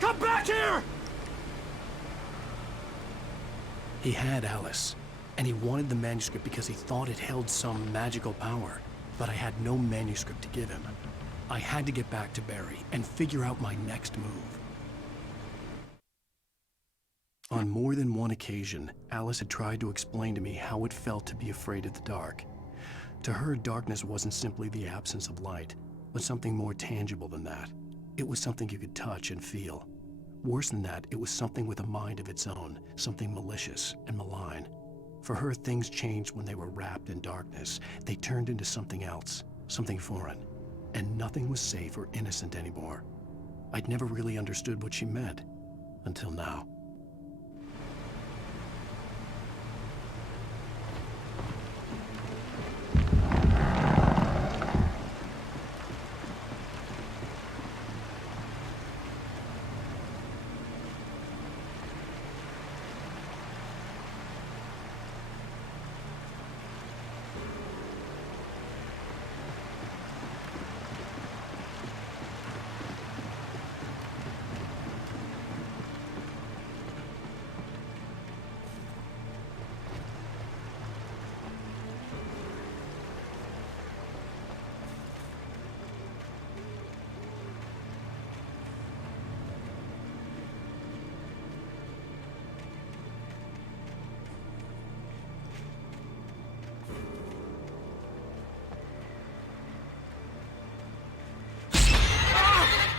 Come back here! He had Alice, and he wanted the manuscript because he thought it held some magical power. But I had no manuscript to give him. I had to get back to Barry and figure out my next move. On more than one occasion, Alice had tried to explain to me how it felt to be afraid of the dark. To her, darkness wasn't simply the absence of light, but something more tangible than that. It was something you could touch and feel. Worse than that, it was something with a mind of its own, something malicious and malign. For her, things changed when they were wrapped in darkness. They turned into something else, something foreign, and nothing was safe or innocent anymore. I'd never really understood what she meant, until now.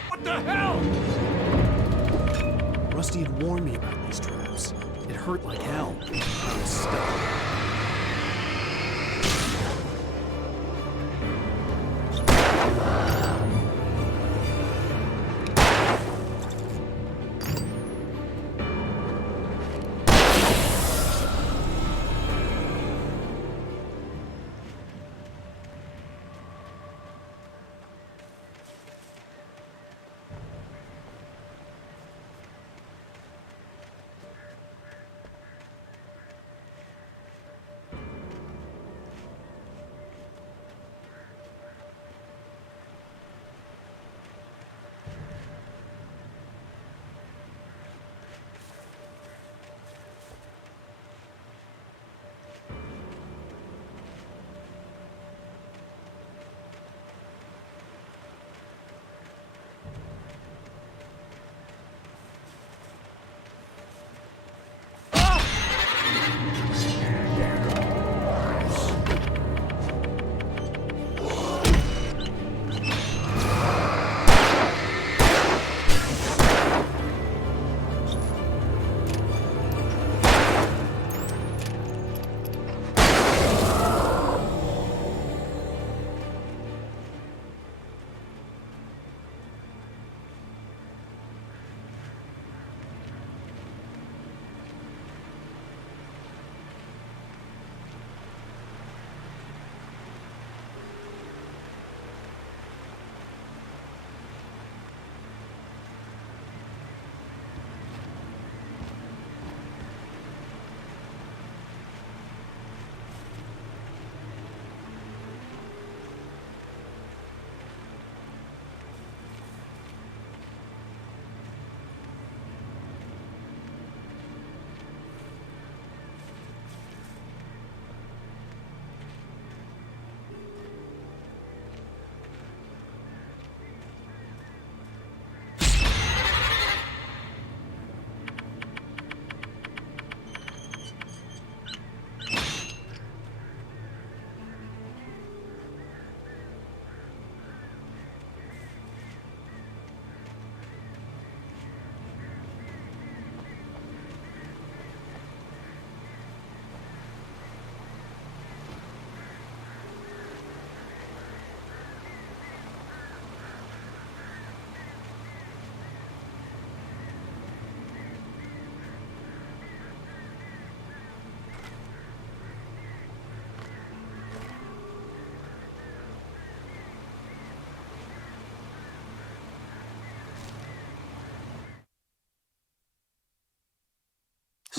What the hell? Rusty had warned me about these traps. It hurt like hell. I was stuck.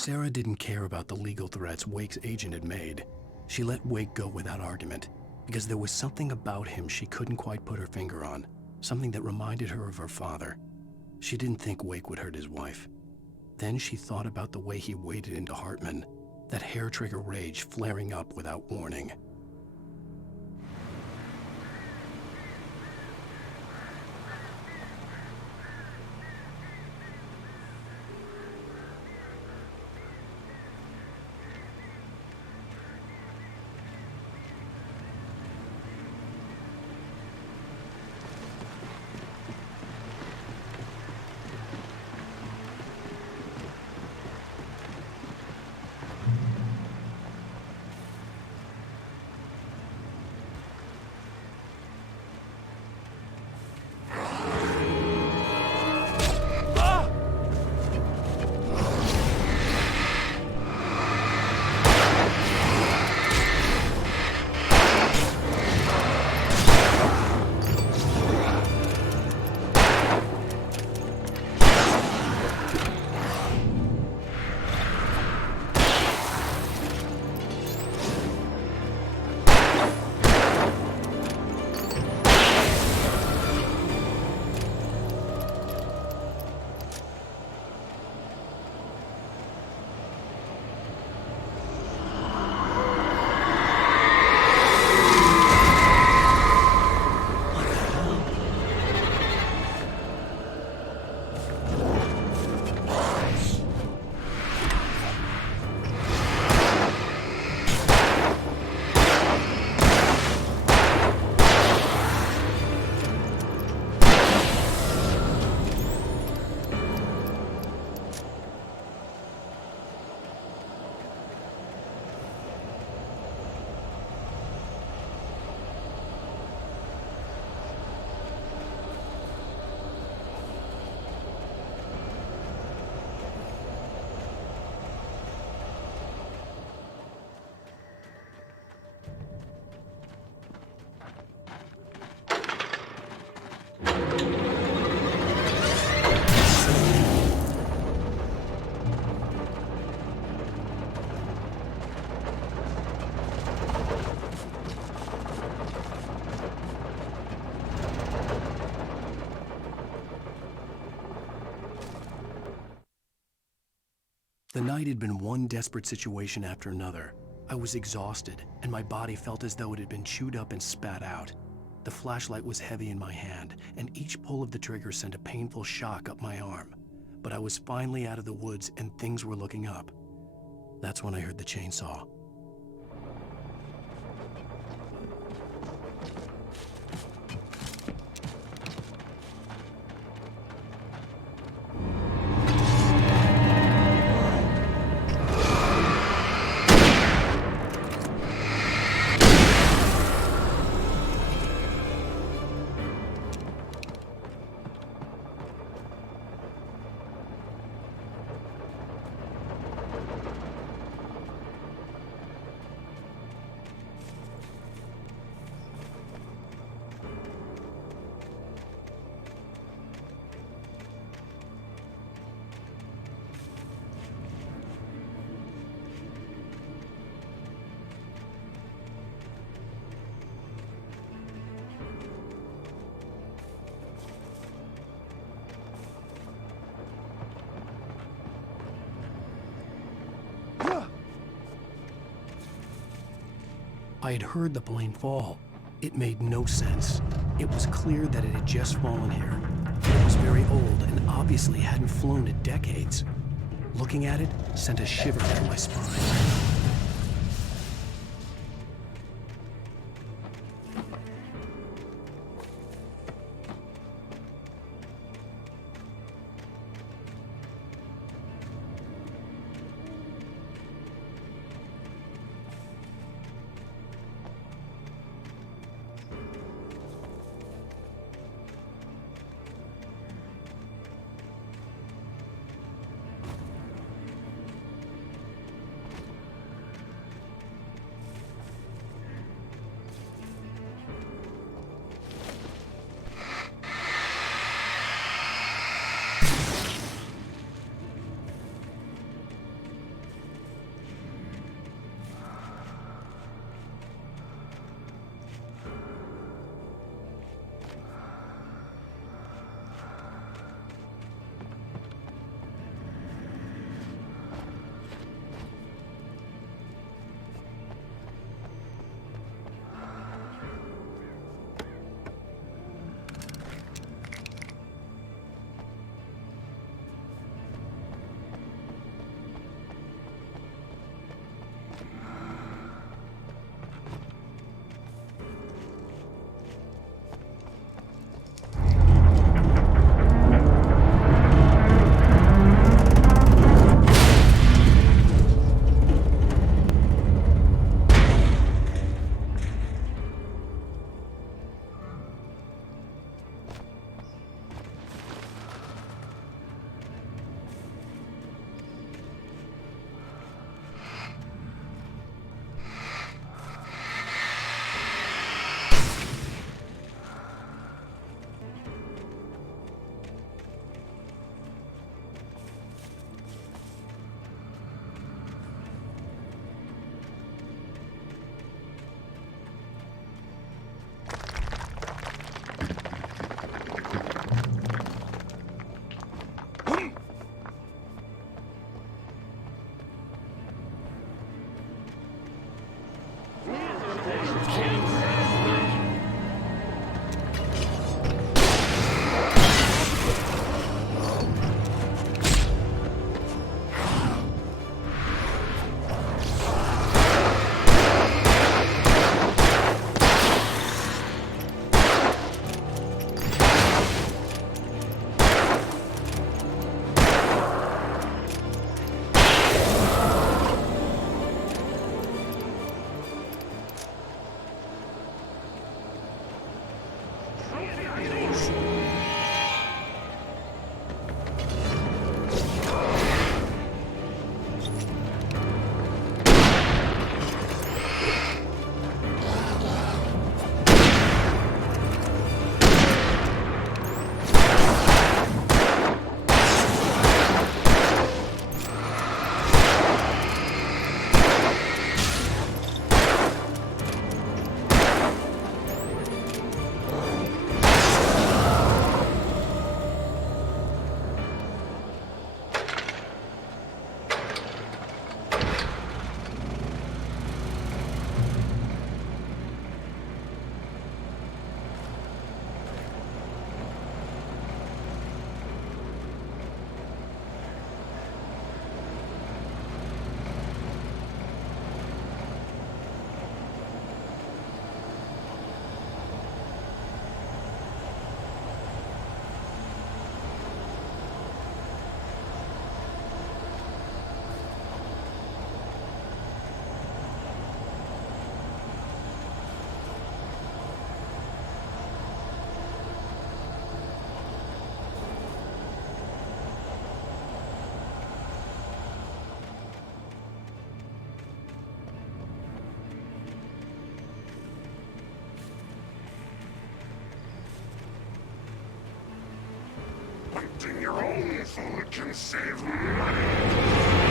Sarah didn't care about the legal threats Wake's agent had made. She let Wake go without argument, because there was something about him she couldn't quite put her finger on, something that reminded her of her father. She didn't think Wake would hurt his wife. Then she thought about the way he waded into Hartman, that hair-trigger rage flaring up without warning. The night had been one desperate situation after another. I was exhausted, and my body felt as though it had been chewed up and spat out. The flashlight was heavy in my hand, and each pull of the trigger sent a painful shock up my arm. But I was finally out of the woods, and things were looking up. That's when I heard the chainsaw. I had heard the plane fall. It made no sense. It was clear that it had just fallen here. It was very old and obviously hadn't flown in decades. Looking at it sent a shiver down my spine. Roasting your own food can save money.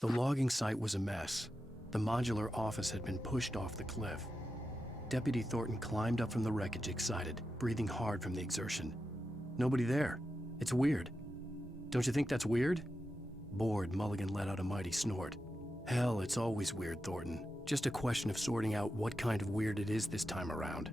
The logging site was a mess. The modular office had been pushed off the cliff. Deputy Thornton climbed up from the wreckage excited, breathing hard from the exertion. Nobody there. It's weird. Don't you think that's weird? Bored, Mulligan let out a mighty snort. Hell, it's always weird, Thornton. Just a question of sorting out what kind of weird it is this time around.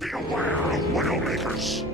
Beware of Widowmakers.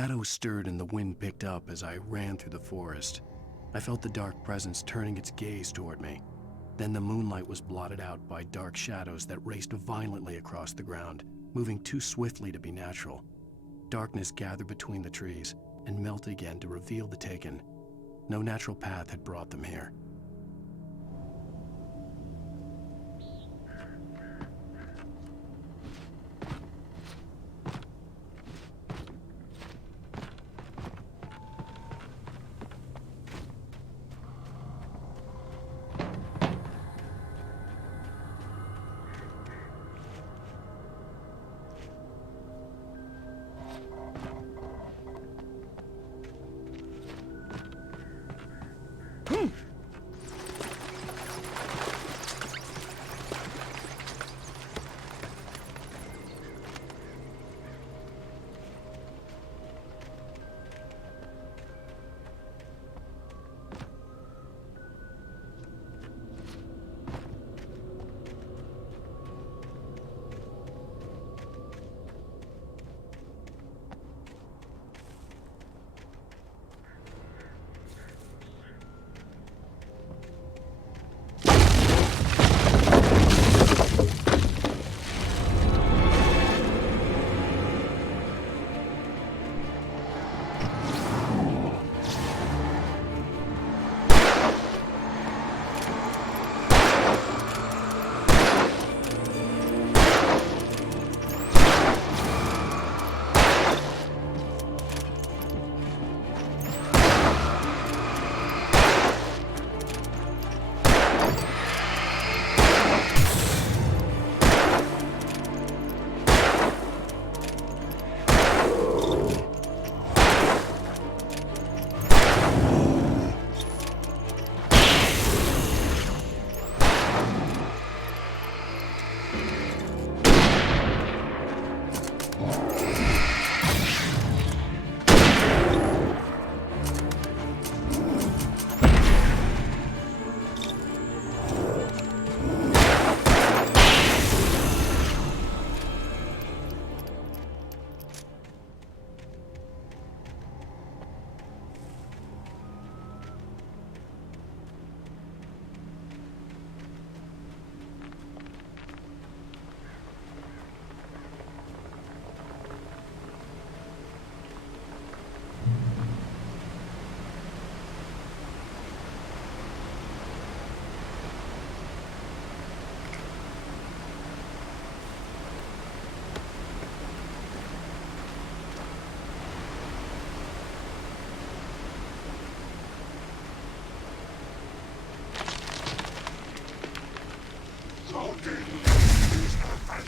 shadows stirred and the wind picked up as I ran through the forest. I felt the dark presence turning its gaze toward me. Then the moonlight was blotted out by dark shadows that raced violently across the ground, moving too swiftly to be natural. Darkness gathered between the trees and melted again to reveal the Taken. No natural path had brought them here.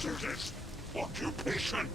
hazardous occupation.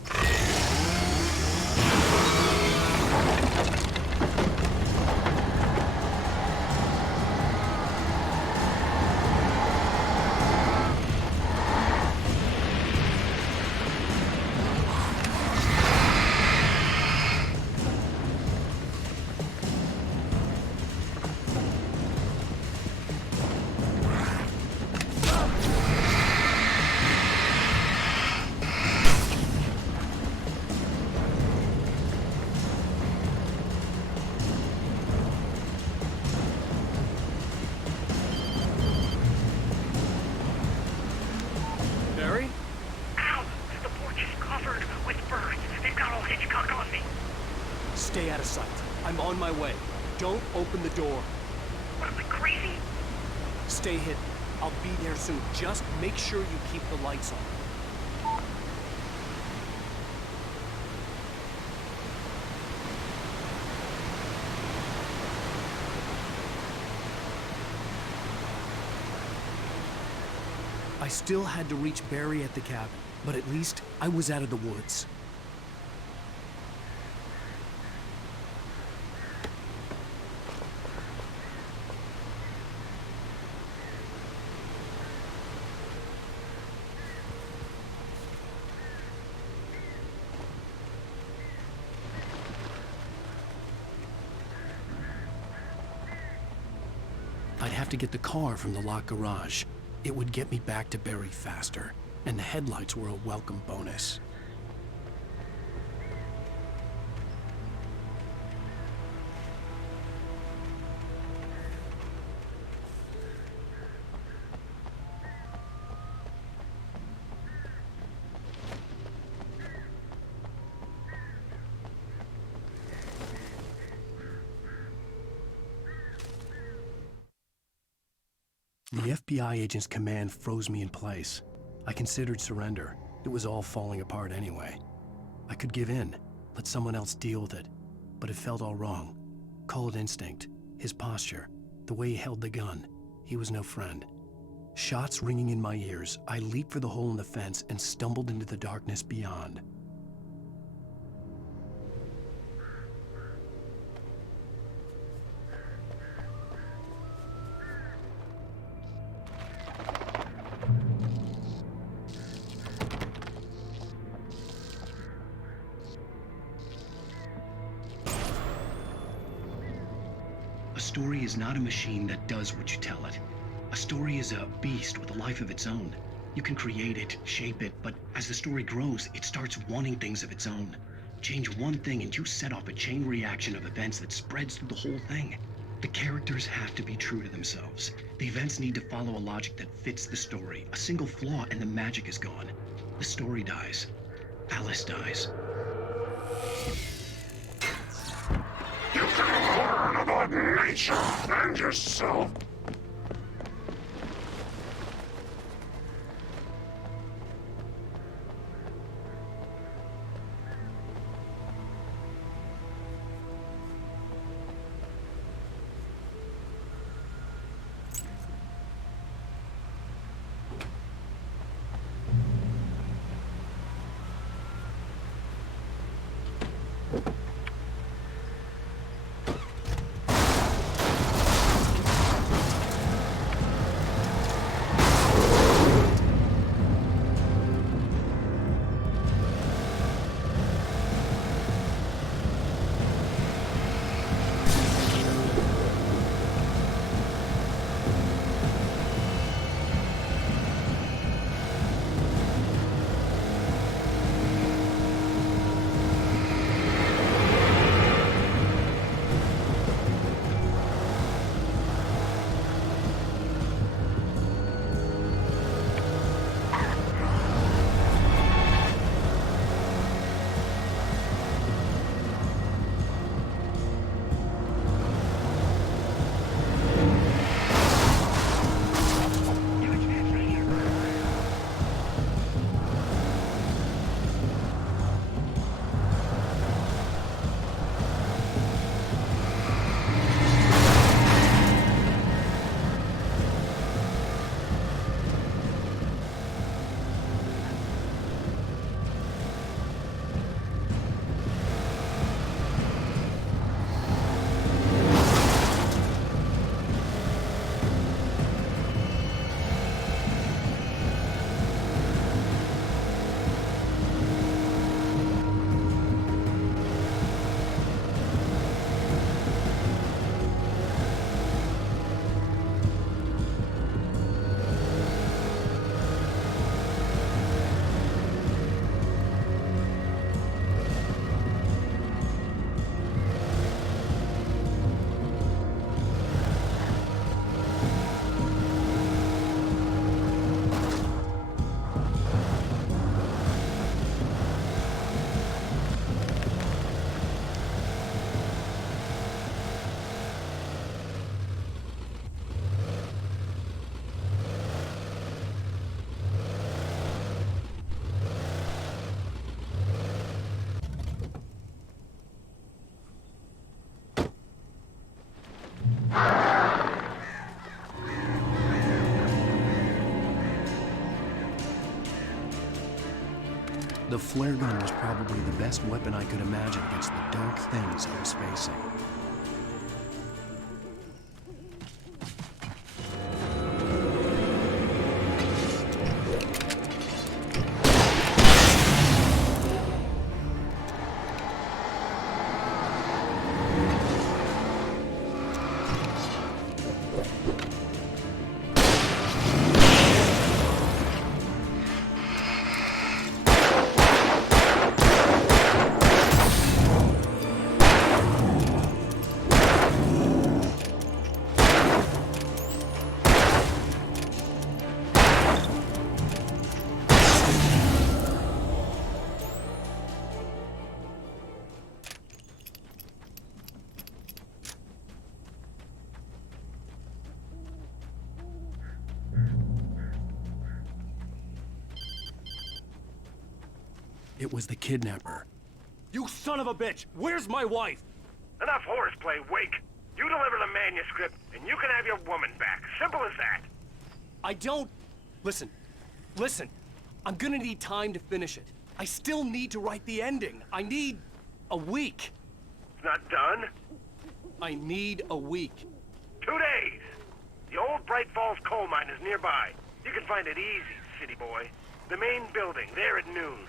Stay out of sight. I'm on my way. Don't open the door. What, am I crazy? Stay hidden. I'll be there soon. Just make sure you keep the lights on. I still had to reach Barry at the cabin, but at least I was out of the woods. I'd have to get the car from the locked garage. It would get me back to Barry faster, and the headlights were a welcome bonus. The FBI agent's command froze me in place. I considered surrender. It was all falling apart anyway. I could give in, let someone else deal with it, but it felt all wrong. Call it instinct, his posture, the way he held the gun. He was no friend. Shots ringing in my ears, I leaped for the hole in the fence and stumbled into the darkness beyond. A story is not a machine that does what you tell it. A story is a beast with a life of its own. You can create it, shape it, but as the story grows, it starts wanting things of its own. Change one thing and you set off a chain reaction of events that spreads through the whole thing. The characters have to be true to themselves. The events need to follow a logic that fits the story. A single flaw and the magic is gone. The story dies. Alice dies. You can learn about nature and yourself. The flare gun was probably the best weapon I could imagine against the dark things I was facing. It was the kidnapper. You son of a bitch! Where's my wife? Enough horseplay, Wake. You deliver the manuscript, and you can have your woman back. Simple as that. I don't... Listen. I'm gonna need time to finish it. I still need to write the ending. I need a week. It's not done? I need a week. 2 days. The old Bright Falls coal mine is nearby. You can find it easy, city boy. The main building, there at noon.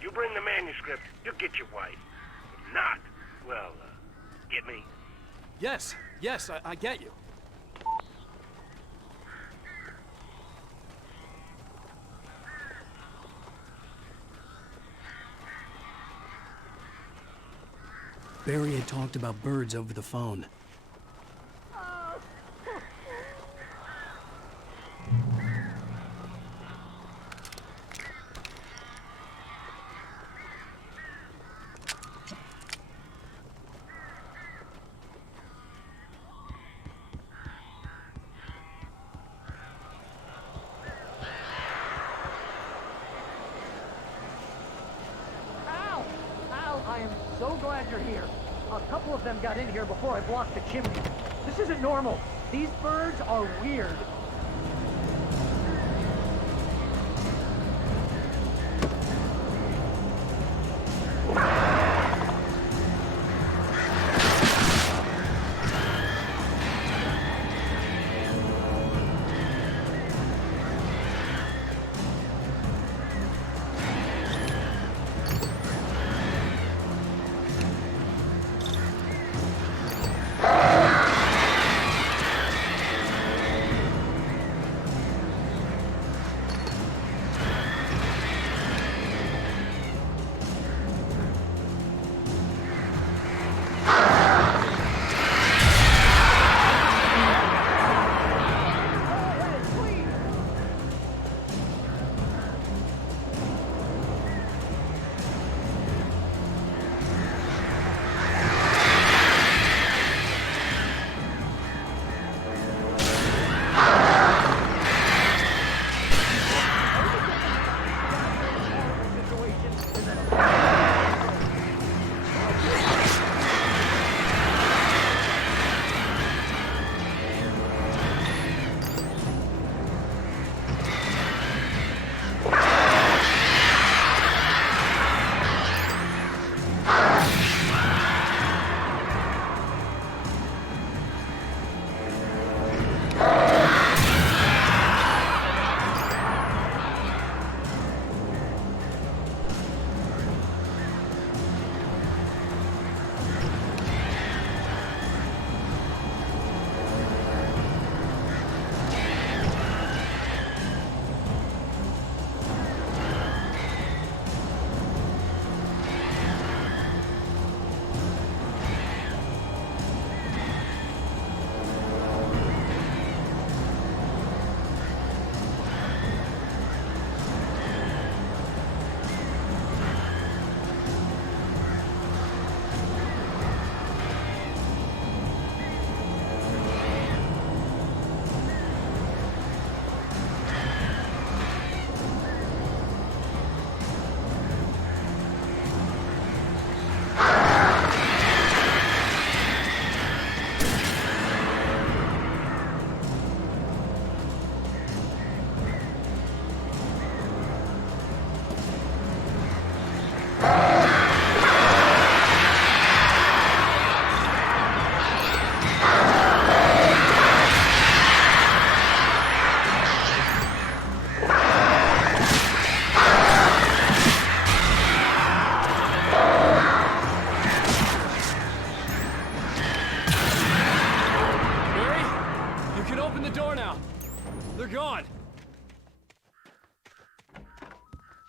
You bring the manuscript, you'll get your wife. If not, well, get me? Yes, I get you. Barry had talked about birds over the phone. I am so glad you're here. A couple of them got in here before I blocked the chimney. This isn't normal. These birds are weird.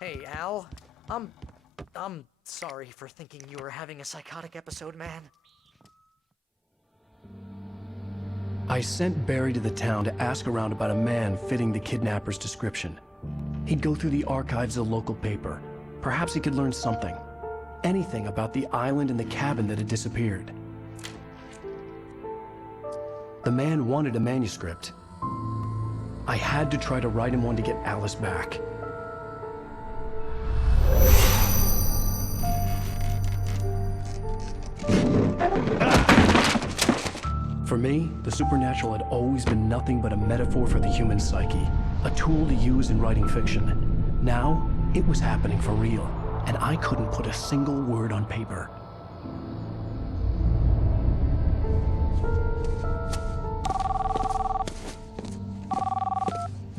Hey, Al. I'm sorry for thinking you were having a psychotic episode, man. I sent Barry to the town to ask around about a man fitting the kidnapper's description. He'd go through the archives of the local paper. Perhaps he could learn something. Anything about the island and the cabin that had disappeared. The man wanted a manuscript. I had to try to write him one to get Alice back. For me, the supernatural had always been nothing but a metaphor for the human psyche, a tool to use in writing fiction. Now, it was happening for real, and I couldn't put a single word on paper.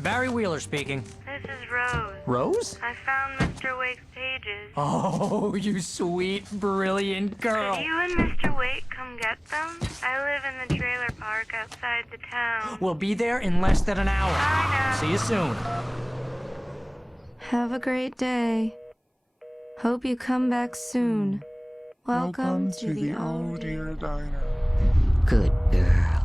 Barry Wheeler speaking. This is Rose. Rose? I found Mr. Wake's pages. Oh, you sweet, brilliant girl. Could you and Mr. Wake come get them? I live in the trailer park outside the town. We'll be there in less than an hour. I know. See you soon. Have a great day. Hope you come back soon. Welcome to the Oh Dear Diner. Good girl.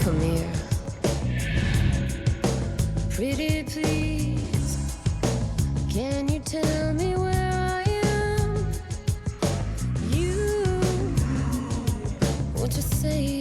Come here. Pretty please, can you tell me where I am? You, won't you say